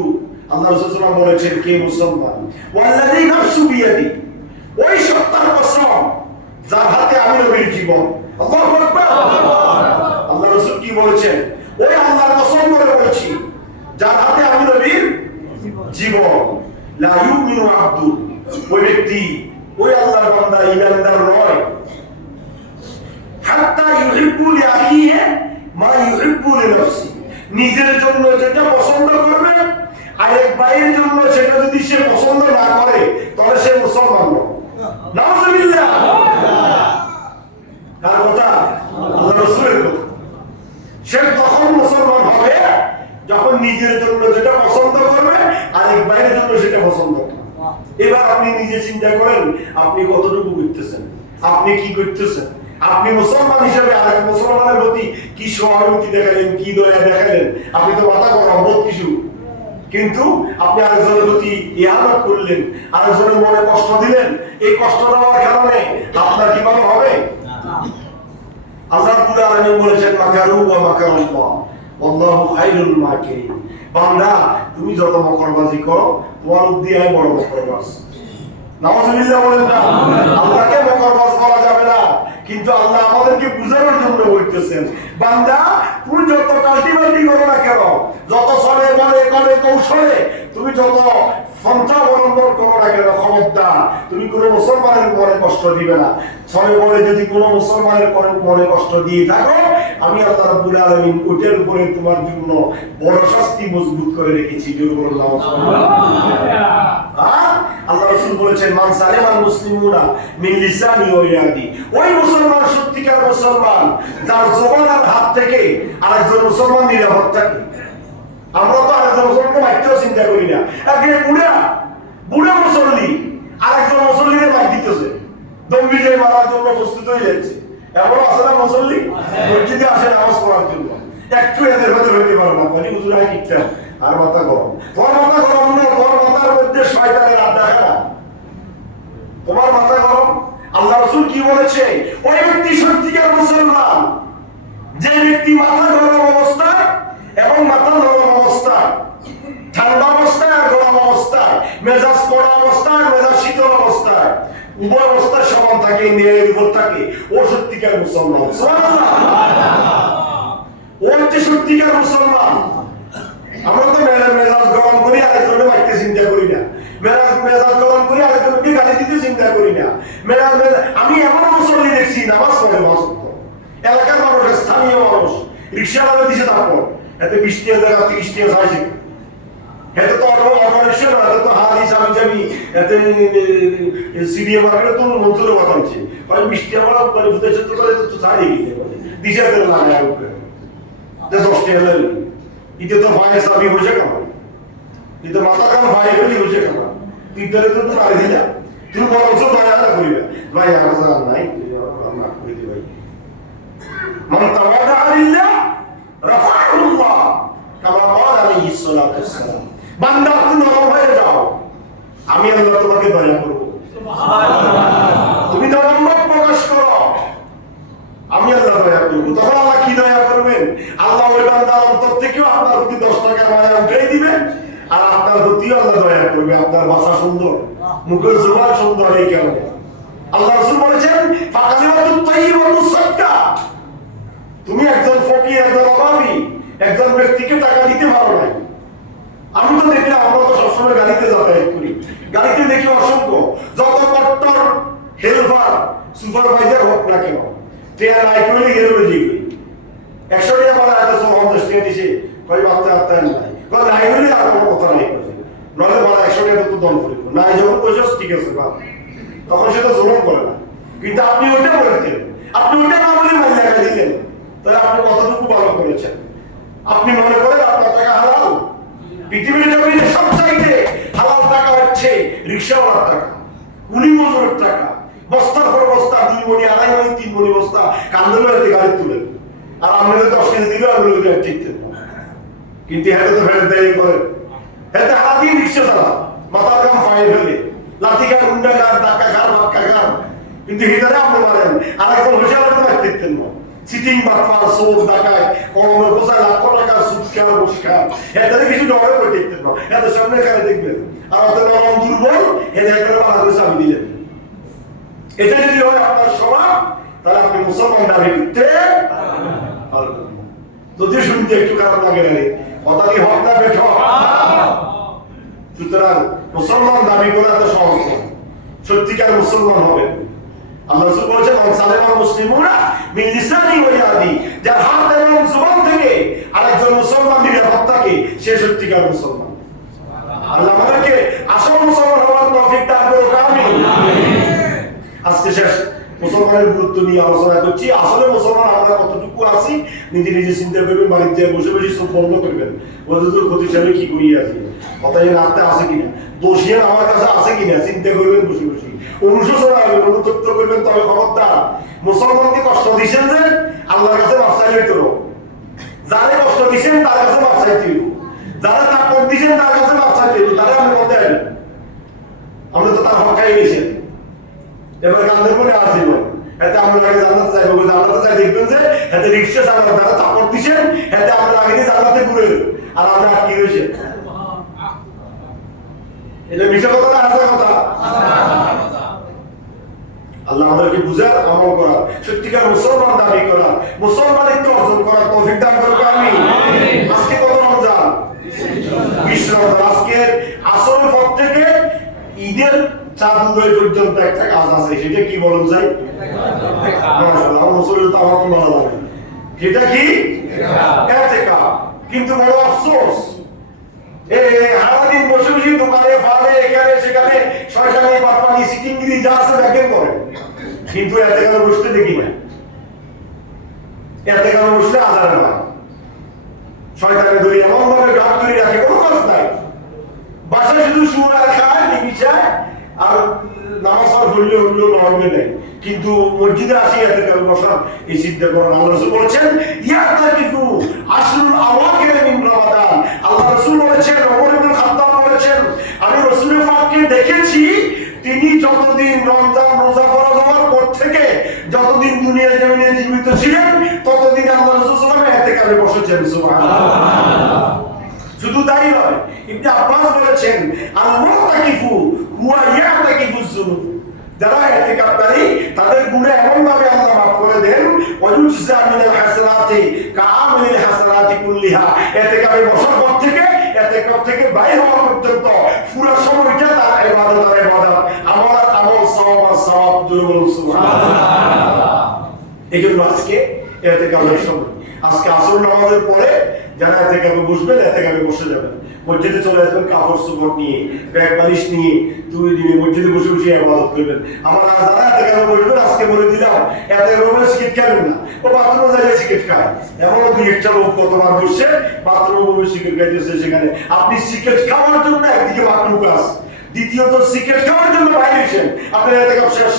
আল্লাহ রাসূল সাল্লাল্লাহু আলাইহি ওয়াসাল্লাম বলেছেন, কে মুসলমান? ওয়াল্লাযী নাফসু বিয়াদি, ওই সত্তার কসম যার হাতে আমি নবীর জীবন। আল্লাহু আকবার। আল্লাহ রাসূল কি বলেছেন? ওই আল্লাহর কসম করে বলছি, যার হাতে আমি নবীর জীবন, লা ইউমিনু আব্দুল, ওই ব্যক্তি, ওই আল্লাহর বান্দা ঈমানদার নয়, হাত্তা ইউহিব্বু লিআখিহি মা ইউহিব্বু লিনাফসি, নিজের জন্য যেটা পছন্দ করবে আরেক ভাইয়ের জন্য সেটা যদি সে পছন্দ না করে তাহলে সে মুসলমান নয়। নাউজুবিল্লাহ। কার কথা? আল্লাহ রাসূলের কথা। সে তখন মুসলমান হবে যখন নিজের জন্য যেটা পছন্দ করবে আরেক ভাইয়ের জন্য সেটা পছন্দ করবে। এবার আপনি নিজে চিন্তা করেন, আপনি কতটুকু করতেছেন, আপনি কি করতেছেন? আপনি মুসলমান হিসেবে আরেক মুসলমানের প্রতি কি সহানুভূতি দেখালেন, কি দয়া দেখালেন? আপনি তো মাথা গরম বহুত কিছু, কিন্তু আপনি আরেকজনের প্রতি ইহানত করলেন, আরেকজনের মনে কষ্ট দিলেন। এই কষ্ট দেওয়ার কারণে আপনার কি ভালো হবে? আল্লাহ রাব্বুল আলামিন বলেছেন, মাকারু ওয়া মাকারুল্লাহ ওয়াল্লাহু খায়রুল মাকিরিন। বান্দা, তুমি যত মকরবাজি করো তোমার উদ্দিয়ায় বড় মকরবাজ। নাউজুবিল্লাহ বলেন না? আল্লাহকে মকরবাজ বলা যাবে না, কিন্তু আল্লাহ আমাদেরকে বুঝানোর জন্য বলতেছেন, বান্দা তুমি যত কাল্টিভেটিং করো না কেন, যত ছলে বলে কলে কৌশলে তুমি যত পন্থা অবলম্বন করো না কেন, খবরদার তুমি কোনো মুসলমানের মনে কষ্ট দিবে না। ছলে বলে যদি কোনো মুসলমানের মনে কষ্ট দিয়ে থাকো, আমি আল্লাহ রাব্বুল আলামিন ওটার উপরে তোমার জন্য বড় শাস্তি মজবুত করে রেখেছি। জোর বলুন সুবহানাল্লাহ। আল্লাহ রাসূল বলেছেন, মান সালিমাল মুসলিমুনা মিন লিসানি ওয়া ইয়াদি, ওই মুসলমান সত্যিকার মুসলমান যার জবান আর হাত থেকে আরেকজন মুসলমান নিরাপদ থাকে। আমরা তো আরেকজন মুসলমানকে মারতেও চিন্তা করি না, একে বুড়া মুসল্লি আরেকজন মুসল্লিকে মার দিতেছে, দম্বি যে মারার জন্য প্রস্তুত হয়ে যাচ্ছে। এমন আছে না মুসল্লি মসজিদে আসে নামাজ পড়ার জন্য, একটু এদের ভেতর হইতে পারো না, বলি হুজুর আয় কিচ্ছা আর মাথা গরম। তোমার মাথা গরম না, তোমার মাথার মধ্যে শয়তানের আড্ডা খেলা, তোমার মাথা গরম। আল্লাহ রাসূল কি বলেছে? ওই ব্যক্তি সত্যিকার মুসলমান যে ব্যক্তি মাথা গরম অবস্থায় এবং মাথা নরম অবস্থায়, ঠান্ডা অবস্থায় আর গরম অবস্থায়, মেজাজ কড়া অবস্থায় মেজাজ শীতল অবস্থায়, উভয় অবস্থায় সমান থাকে, ন্যায়ের উপর থাকে, ও সত্যিকার মুসলমান। ও হচ্ছে সত্যিকার মুসলমান। আমরা তো মেজাজ গরম করি আরেকজনে মারতে চিন্তা করি না, মেজাজ গরম করি আরেকজনকে গালি দিতে চিন্তা করি না। আমি এমন মুসল্লি দেখছি নামাজ পড়ে এলাকার মানুষ, স্থানীয় মানুষ, রিক্সাওয়ালা দিছে তারপর এতে 20 টাকা জায়গা 30 টাকা চাইছে। এতে তো অটো রিক্সা না, এতে তো হাদিস আমি যাবি, এতে সিডিএম মার্কেটে তো মন্ত্রীর কথা হচ্ছে, 20 টাকা মানে বুঝেছে তো করে তো চাই গিয়ে দিছে এতে লাগায় উপরে 10 টাকা লাগে। ইতে তো ভাই সাবি হয়েছে কেমন, ইতে মাথা কাম ভাই ফেলি হয়েছে কেমন, তুই তাহলে তো পারে দিলা, তুই বরঞ্চ দয়া না করিবে ভাই আমার নাই না করিতে ভাই। মান তাওয়াদা লিল্লাহ রাফাহু আল্লাহ কামা ক্বালা আলাইহিস সালাতু ওয়াসসালাম। বান্দা তুমি নরম হয়ে যাও, আমি আল্লাহ তোমাকে দয়া করব। সুবহানাল্লাহ। তুমি নরম প্রকাশ করো, আমি আল্লাহ দয়া করব। তখন আল্লাহ কি দয়া করবেন? আল্লাহ ওই বান্দার অন্তর থেকেও আপনার প্রতি 10 টাকা মায়া উঠিয়ে দিবেন, আর আপনার প্রতিও আল্লাহ দয়া করবে। আপনার ভাষা সুন্দর, মুখের জবান সুন্দর, এই কারণে আল্লাহ রাসূল বলেছেন ফাকালিমাতুত তাইয়্যিবাতুস সাদকা। তুমি একজন ফকির, একজন অভাবী, একজন ব্যক্তিকে টাকা দিতে পারো না। আমি তো দেখলে আমরা তো সবসময় গাড়িতে যাতায়াত করি, গাড়িতে দেখি অসংখ্য যত কট্টর হেল্পার সুপারভাইজার হোক না কেন, ট্রেন নাই করলে গেলে জিগি 100 টাকা বলা এত 50 টাকা দিছে, কই মাত্রা আত্মায় নাই, কই নাই বলে আর কোনো কথা নাই, নলে বলা 100 টাকা তো দন করিব নাই, যখন কইছস ঠিক আছে বাবা, তখন সে তো জোর করে না। কিন্তু আপনি ওটা বলতেন, আপনি ওটা না বলে মাইনা দিলেন, তাহলে আপনি কতটুকু ভালো করেছেন? আপনি মনে করেন আপনার টাকা হালাল? পৃথিবীর জমিনে সবচাইতে হালাল টাকা হচ্ছে রিকশাওয়ালার টাকা, কুলি মজুরের টাকা, বস্তার পর বস্তা, 2 মণি 2.5 মণি 3 মণি বস্তা কান্দলে হইতে গাড়ি তুলেন, আর আপনাদের 10 কেজি দিলে আপনি ওই গাড়ি ঠিকতেন না। কিন্তু হাতে তো ফেরত দেয় করেন, হাতে হাতি রিক্সা চালা, মাথার কাম ফাই ফেলে, লাঠি কার, গুন্ডা কার, ডাক্কা কার, বাক্কা কার, কিন্তু হিতারে আপনি মারেন, আর একজন হুশিয়ার হতে পারতেন না। সিটিং বাটফার, সোপ, ডাকায়, কলমের কোথায় লাখ টাকা সুৎকার, বসকার, এদের কিছু ডরে করে দেখতেন না, এদের সামনে এখানে দেখবেন, আর অত নরম দুর্বল, এদের একটা মারা করে চাবি দিলেন। এটা যদি হয় আপনার স্বভাব, তাহলে আপনি মুসলমান দাবি করতে পারবেন না। যদি শুনতে একটু খারাপ লাগে না, কথা কি হক না বেঠক? সুতরাং মুসলমান দাবি করা তো সহজ নয়, সত্যিকার মুসলমান হবে। আল্লাহ রাসূল বলেছেন মান সালামাল মুসলিমুনা মিন লিসানি ওয়া ইয়াদি, যার হাত এবং জবান থেকে আরেকজন মুসলমান নিরাপদ থাকে, সে সত্যিকার মুসলমান। আল্লাহ আমাদেরকে আসল মুসলমান হওয়ার তৌফিক দান করুক, আমিন। আজকে শেষ মুসলমানের গুরুত্ব নিয়ে আলোচনা করছি। আসলে মুসলমান আমরা কতটুকু আছি নিজে নিজে চিন্তা করবেন, বাড়িতে বসে বসে সব বন্ধ করবেন, ওদের প্রতিষ্ঠানে কি করি আছে, কথা যেন আত্মা আছে কিনা, দোষিয়ান আমার কাছে আছে কিনা চিন্তা করবেন বসে বসে, অনুশোচনা করবেন, অনুতপ্ত করবেন। তবে খবরদার, মুসলমানকে কষ্ট দিচ্ছেন যে আল্লাহর কাছে মাফ চাইলে তো, যারে কষ্ট দিচ্ছেন তার কাছে মাফ চাইতে হইব, যারা থাপ্পড় দিচ্ছেন তার কাছে মাফ চাইতে হইব, তারা আপনি মধ্যে আসবেন। আমরা তো তার হক খাই গেছেন, এবার কান্দের পরে আসিব, এতে আমরা আগে জান্নাতে যাইব, জান্নাতে যাই দেখবেন যে এতে রিক্সা চালানো তারা থাপ্পড় দিচ্ছেন, এতে আমরা আগে জান্নাতে ঘুরে, আর আমরা আটকে রয়েছে। এটা মিশা কথা না হাসা কথা? আল্লাহ আমাদেরকে বুঝার, আমল করার, সত্যিকার মুসলমান দাবি করার, মুসলমানিত্ব অর্জন করার তৌফিক দান করুক, আমিন। আজকে কত রমজান? 20 রমজান। আজকে আসর পর থেকে ঈদের চাঁদ উদয় পর্যন্ত একটা কাজ আছে, সেটা কি বলুন চাই? মাশাআল্লাহ, মুসলিম তো আমার তো ভালো লাগে। সেটা কি? ইতিকাফ। কিন্তু বড় আফসোস, সারাদিন বসে বসে দোকানে ফালে এখানে সেখানে শয়তানি বাটপানি সিটিংগিরি যা আছে ব্যাকেন করে, কিন্তু এতে কারো বসতে দেখি না, এতে কারো বসলে আজারে হয়, শয়তানে ধরি এমন ভাবে ঘাট ধরে রাখে, কোনো কাজ নাই, বাসায় শুধু শুয়ে আর খায়, নিবিচায়, আর নামাজ পড়লে হইলো নরমে নেই, কিন্তু মসজিদে আসি এতে কারো বসা এই চিন্তা করেন। আল্লাহ রাসূল বলেছেন ইয়াতাকিফু আশরুল আওয়াখির মিন রমাদান। আল্লাহ রাসূল বলেছেন, ওমর ইবনে খাত্তাব বলেছেন, আমি রাসূল পাককে দেখেছি তিনি যতদিন রমজান রোজা ফরজ হওয়ার পর থেকে যতদিন দুনিয়ার জমিনে জীবিত ছিলেন, ততদিন আল্লাহ রাসূল এতেকাবে বসেছেন। সুবহানাল্লাহ। শুধু তাই নয়, ইবনে আব্বাস বলেছেন আল মুতাকিফু হুয়া ইয়াতাকিফুজ যুনুব, যারা ইতিকাফকারী তাদের গুনাহ এমন ভাবে আল্লাহ মাফ করে দেন, ওয়ায়ুজজা মিনাল হাসানাতি কাআমিলিল হাসানাতি কুল্লিহা। ইতিকাফে বসার পর থেকে ইতিকাফ থেকে বাইরে হওয়া পর্যন্ত পুরো সময়টা তার ইবাদত আর ইবাদত, আমল আর আমল, সওয়াব আর সওয়াব। সুবহানাল্লাহ। এইজন্য আজকে ইতিকাফের সময়, আজকে আসর নামাজের পরে যারা ইতিকাফে বসবেন, ইতিকাফে বসে যাবেন, মসজিদে চলে আসবেন কাপড় চোপড় নিয়ে, ব্যাগ বালিশ নিয়ে, তুই নিয়ে মসজিদে বসে বসে ইবাদত করবেন। আমার যারা ইতিকাফে বসবেন আজকে বলে দিলাম, ইতিকাফে সিগারেট খাবেন না। ও বাথরুমে যাইয়ে সিগারেট খায়, এমনও দুই একটা লোক কতবার বসে বাথরুমে বসে সিগারেট খাইতেছে। সেখানে আপনি সিগারেট খাওয়ার জন্য একদিকে মাকরুহ কাজ, দ্বিতীয়ত সিগারেট খাওয়ার জন্য বাইরে এসেছেন, আপনার ইতিকাফ শেষ।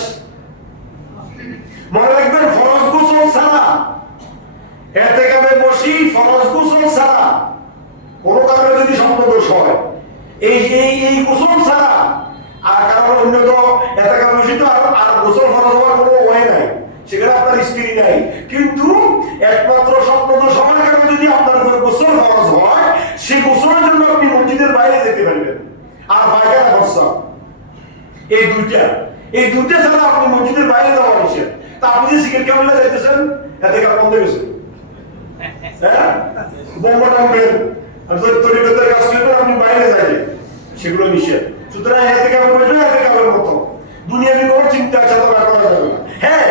মনে রাখবেন, ফরজ গোসল ছাড়া ইতিকাফে বসি, ফরজ গোসল ছাড়া কোনো কারণে যদি স্বপ্নদোষ হয়, এই গোসল ছাড়া আর কারণ অন্য তো ইতিকাফে বসি তো আর গোসল ফরজ হওয়ার কোনো ওয়ে নাই, সেখানে আপনার স্ত্রী নাই, কিন্তু একমাত্র স্বপ্নদোষ হওয়ার কারণে যদি আপনার উপর গোসল ফরজ হয়, সেই গোসলের জন্য আপনি মসজিদের বাইরে যেতে পারবেন। আর পায়খানা খরচা, এই দুইটা ছাড়া আপনি মসজিদের বাইরে যাওয়া নিষেধ। তা আপনি যে সিগারেট খাবেন যাইতেছেন, ইতিকাফ বন্ধ হয়ে গেছে। হ্যাঁ, বোমা টানবেন, তরিকতের কাজ করবেন, আপনি বাইরে যাইবেন, সেগুলো নিষেধ। সুতরাং ইতিকাফে বসবেন ইতিকাফের মতো, দুনিয়াবি কোনো চিন্তা চেতনা করা যাবে না। হ্যাঁ,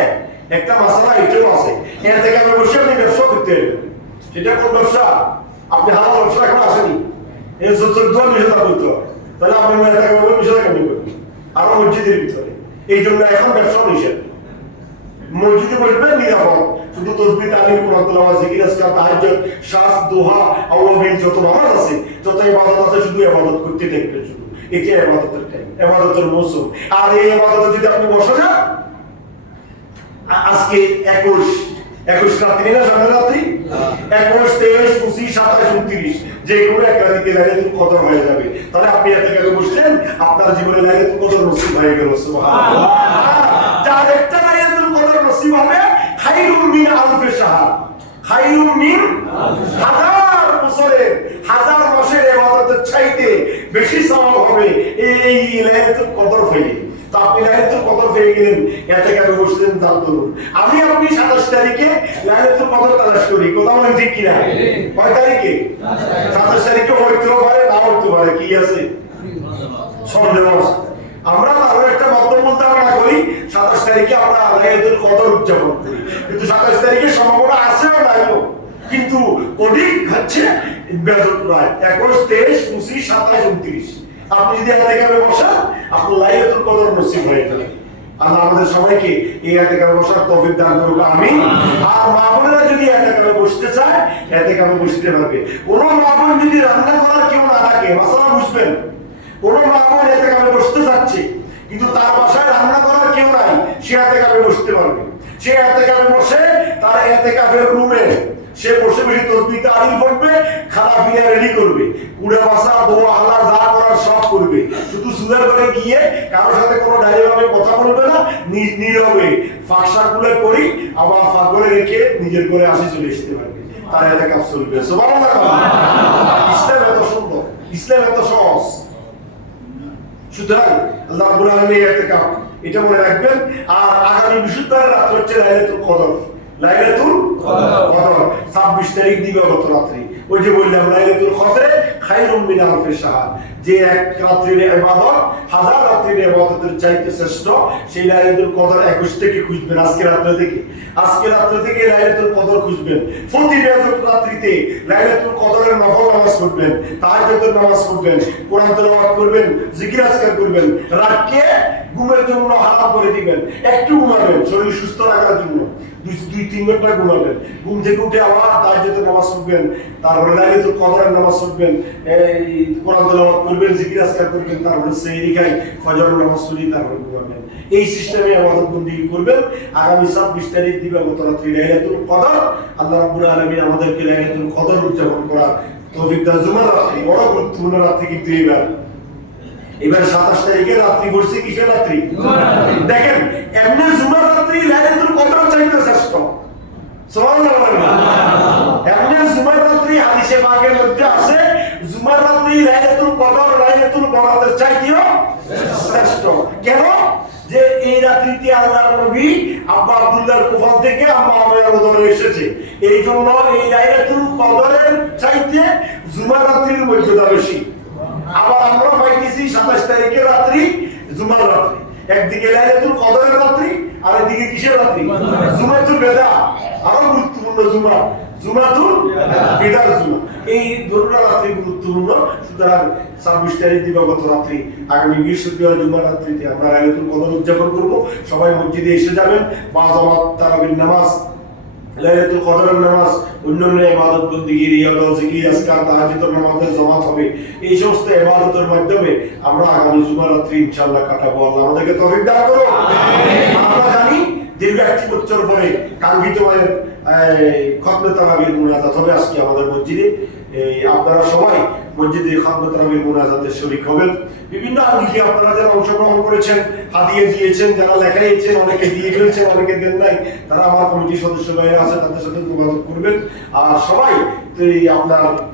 একটা মাসালা এটাও আছে, ইতিকাফে বসে আপনি ব্যবসা করতে পারবেন। সেটা কোন ব্যবসা? আপনি হালাল ব্যবসা এখন আসেনি, এই দোয়া নিষেধা করতে হবে, তাহলে আপনি ইতিকাফে বসে নিষেধা কেন করবেন? আরো মসজিদের ভিতরে, এই জন্য এখন ব্যবসা নিষেধ। মসজিদে বসবেন নিরাপদ, শুধু তাসবিহ, তাহলিল, কুরআন তেলাওয়াত, জিকির, আজকার, তাহাজ্জুদ, শাস, দোহা, আওয়াবিল, যত নামাজ আছে, যত ইবাদত আছে, শুধু ইবাদত করতে দেখবেন। শুধু এটি ইবাদতের টাইম, ইবাদতের মৌসুম। আর এই ইবাদতে যদি আপনি বসে যান, আজকে 21 রাত্রি না, সামনে রাত্রি 21, 23, 25, 27, 29, যে কোনো এক রাত্রিতে লাইলাতুল কদর হয়ে যাবে। তাহলে আপনি ইতিকাফে বসছেন, আপনার জীবনে লাইলাতুল কদর নসিব হয়ে গেল। সুবহানাল্লাহ। যার একটা লাইলাতুল কদর নসিব হবে, খায়রুম মিন আলফি শাহর, খায়রুম মিন হাজার বছরের, হাজার মাসের ইবাদতের চাইতে বেশি সওয়াব হবে এই লাইলাতুল কদর পেলে। তো আপনি লাইলাতুল কদর পেয়ে গেলেন, ইতিকাফে বসলেন, তার দরুন। আমি আপনি 27 তারিখে লাইলাতুল কদর তালাশ করি, কথা বলেন ঠিক কিনা? কয় তারিখে? 27 তারিখে হইতেও পারে, না হইতেও পারে, কি আছে সন্দেহ আছে। আমরা তাহলে একটা মন্তব্য ধারণা করি 27 তারিখে আমরা লাইলাতুল কদর উদযাপন করি, কিন্তু 27 তারিখে সম্ভাবনা আছেও নাইও, কিন্তু অধিক হচ্ছে বেজত রায় 21, 23, 25, 27, 29। আপনি যদি ইতিকাফে বসেন, আপনার লাইলাতুল কদর নসিব হয়ে যাবে। আল্লাহ আমাদের সবাইকে এই ইতিকাফে বসার তৌফিক দান করুক, আমিন। আর মা বোনেরা যদি ইতিকাফে বসতে চায়, ইতিকাফে বসতে পারবে। কোনো মা বোন যদি রান্না করার কেউ না থাকে, মাসালা বুঝবেন, কোনো মা বোন ইতিকাফে বসতে চাচ্ছে কিন্তু তার বাসায় রান্না করার কেউ নাই, সে ইতিকাফে বসতে পারবে। সে ইতিকাফে বসে তার ইতিকাফের রুমে সে বসে বসে তাসবিহ, তাহলিল পড়বে, খানা পিনা রেডি করবে, কুড়ে বাসা, দোয়া, হালা যা করার সব করবে। শুধু সুদার করে গিয়ে কারোর সাথে কোনো ডাইরেক্টভাবে কথা বলবে না, নীরবে ফাঁকশাকগুলো করি আবার ফাঁক করে রেখে নিজের করে আসে চলে আসতে পারবে, তার ইতিকাফ চলবে। সুবহানাল্লাহ। ইসলাম এত সুন্দর, ইসলাম এত সহজ। সুতরাং আল্লাহ রাব্বুল আলামিন ইতিকাফ এটা মনে রাখবেন। আর আগামী বৃহস্পতিবার রাত হচ্ছে লাইলাতুল কদর, লাইলাতুল কদর 26 তারিখ দিবাগত রাত্রি। ওই যে বললাম লাইলাতুল কদরে খায়রুম মিন আলফি শাহর, যে এক রাত্রির ইবাদত হাজার রাত্রির ইবাদতের চাইতে শ্রেষ্ঠ। সেই লাইলাতুল কদর 21 থেকে খুঁজবেন, আজকে রাত্রে থেকে লাইলাতুল কদর খুঁজবেন। প্রতি বেজত রাত্রিতে লাইলাতুল কদরের নফল নামাজ পড়বেন, তাহাজ্জুদের নামাজ পড়বেন, কোরআন তেলাওয়াত করবেন, জিকির আজকার করবেন। রাতকে ঘুমের জন্য হারাম করে দিবেন, একটু ঘুমাবেন শরীর সুস্থ রাখার জন্য, 2-3 ঘন্টা ঘুমাবেন। ঘুম থেকে উঠে আবার তাহাজ্জুদের নামাজ পড়বেন, তারপরে লাইলাতুল কদরের নামাজ পড়বেন, এই কোরআন তেলাওয়াত করবেন, জিকির আজকার করবেন, তারপরে সেহরি খাই, ফজরের নামাজ পড়ি, তারপরে ঘুমাবেন। এই সিস্টেমে ইবাদত বন্দেগী করবেন। আগামী 26 তারিখ দিবাগত রাত্রি লাইলাতুল কদর। আল্লাহ রাব্বুল আলামিন আমাদেরকে লাইলাতুল কদর উদযাপন করার তৌফিক দান। জুমার রাত্রি বড় গুরুত্বপূর্ণ রাত্রি, কিন্তু এবার 27 তারিখে রাত্রি পড়ছে কিসের রাত্রি? দেখেন, এমনি জুমার রাত্রি লাইলাতুল কদর চাইতে শ্রেষ্ঠ। সুবহানাল্লাহ। এমনি জুমার রাত্রি হাদিসে পাকের মধ্যে আছে জুমার রাত্রি লাইলাতুল কদর লাইলাতুল বরাতের চাইতেও শ্রেষ্ঠ। কেন? যে এই রাত্রিতে আল্লাহর নবী আব্বা আব্দুল্লাহর কুফা থেকে আম্মা আমিনার উদরে এসেছে, এই জন্য এই লাইলাতুল কদরের চাইতে জুমার রাত্রির মর্যাদা বেশি। আবার আমরা পাইতেছি 27 তারিখের রাত্রি জুমার রাত্রি, একদিকে লাইলাতুল কদরের রাত্রি আর একদিকে কিসের রাত্রি? জুমাতুল বিদা। আরো গুরুত্বপূর্ণ জুমা, জুমাতুল বিদার জুমা। এই দুটো রাত্রি গুরুত্বপূর্ণ। সুতরাং 26 তারিখ দিবাগত রাত্রি আগামী বৃহস্পতিবার জুমার রাত্রিতে আমরা লাইলাতুল কদর উদযাপন করব। সবাই মসজিদে এসে যাবেন, বা জামাত তারাবির নামাজ, লাইলাতুল কদরের নামাজ, অন্যান্য ইবাদত বন্দেগী, রিয়াদত, জিকির, আজকার, তাহাজ্জুদের নামাজের জামাত হবে। এই সমস্ত ইবাদতের মাধ্যমে আমরা আগামী জুমার রাত্রি ইনশাআল্লাহ কাটাবো। আল্লাহ আমাদেরকে তৌফিক দান করুন। আমরা জানি দীর্ঘ 1 বছর পরে কাঙ্ক্ষিত খতমে তারাবির মুনাজাত হবে আজকে আমাদের মসজিদে। আপনারা সবাই মসজিদে খতমে তারাবির মুনাজাতে শরীক হবেন। বিভিন্ন আঙ্গিকে আপনারা যারা অংশগ্রহণ করেছেন, হাদিয়া দিয়েছেন, যারা লেখাইছেন, অনেকে দিয়ে ফেলছেন, অনেকে দেন নাই, তারা আমার কমিটির সদস্য ভাইরা আছে, তাদের সাথে যোগাযোগ করবেন। আর সবাই আপনার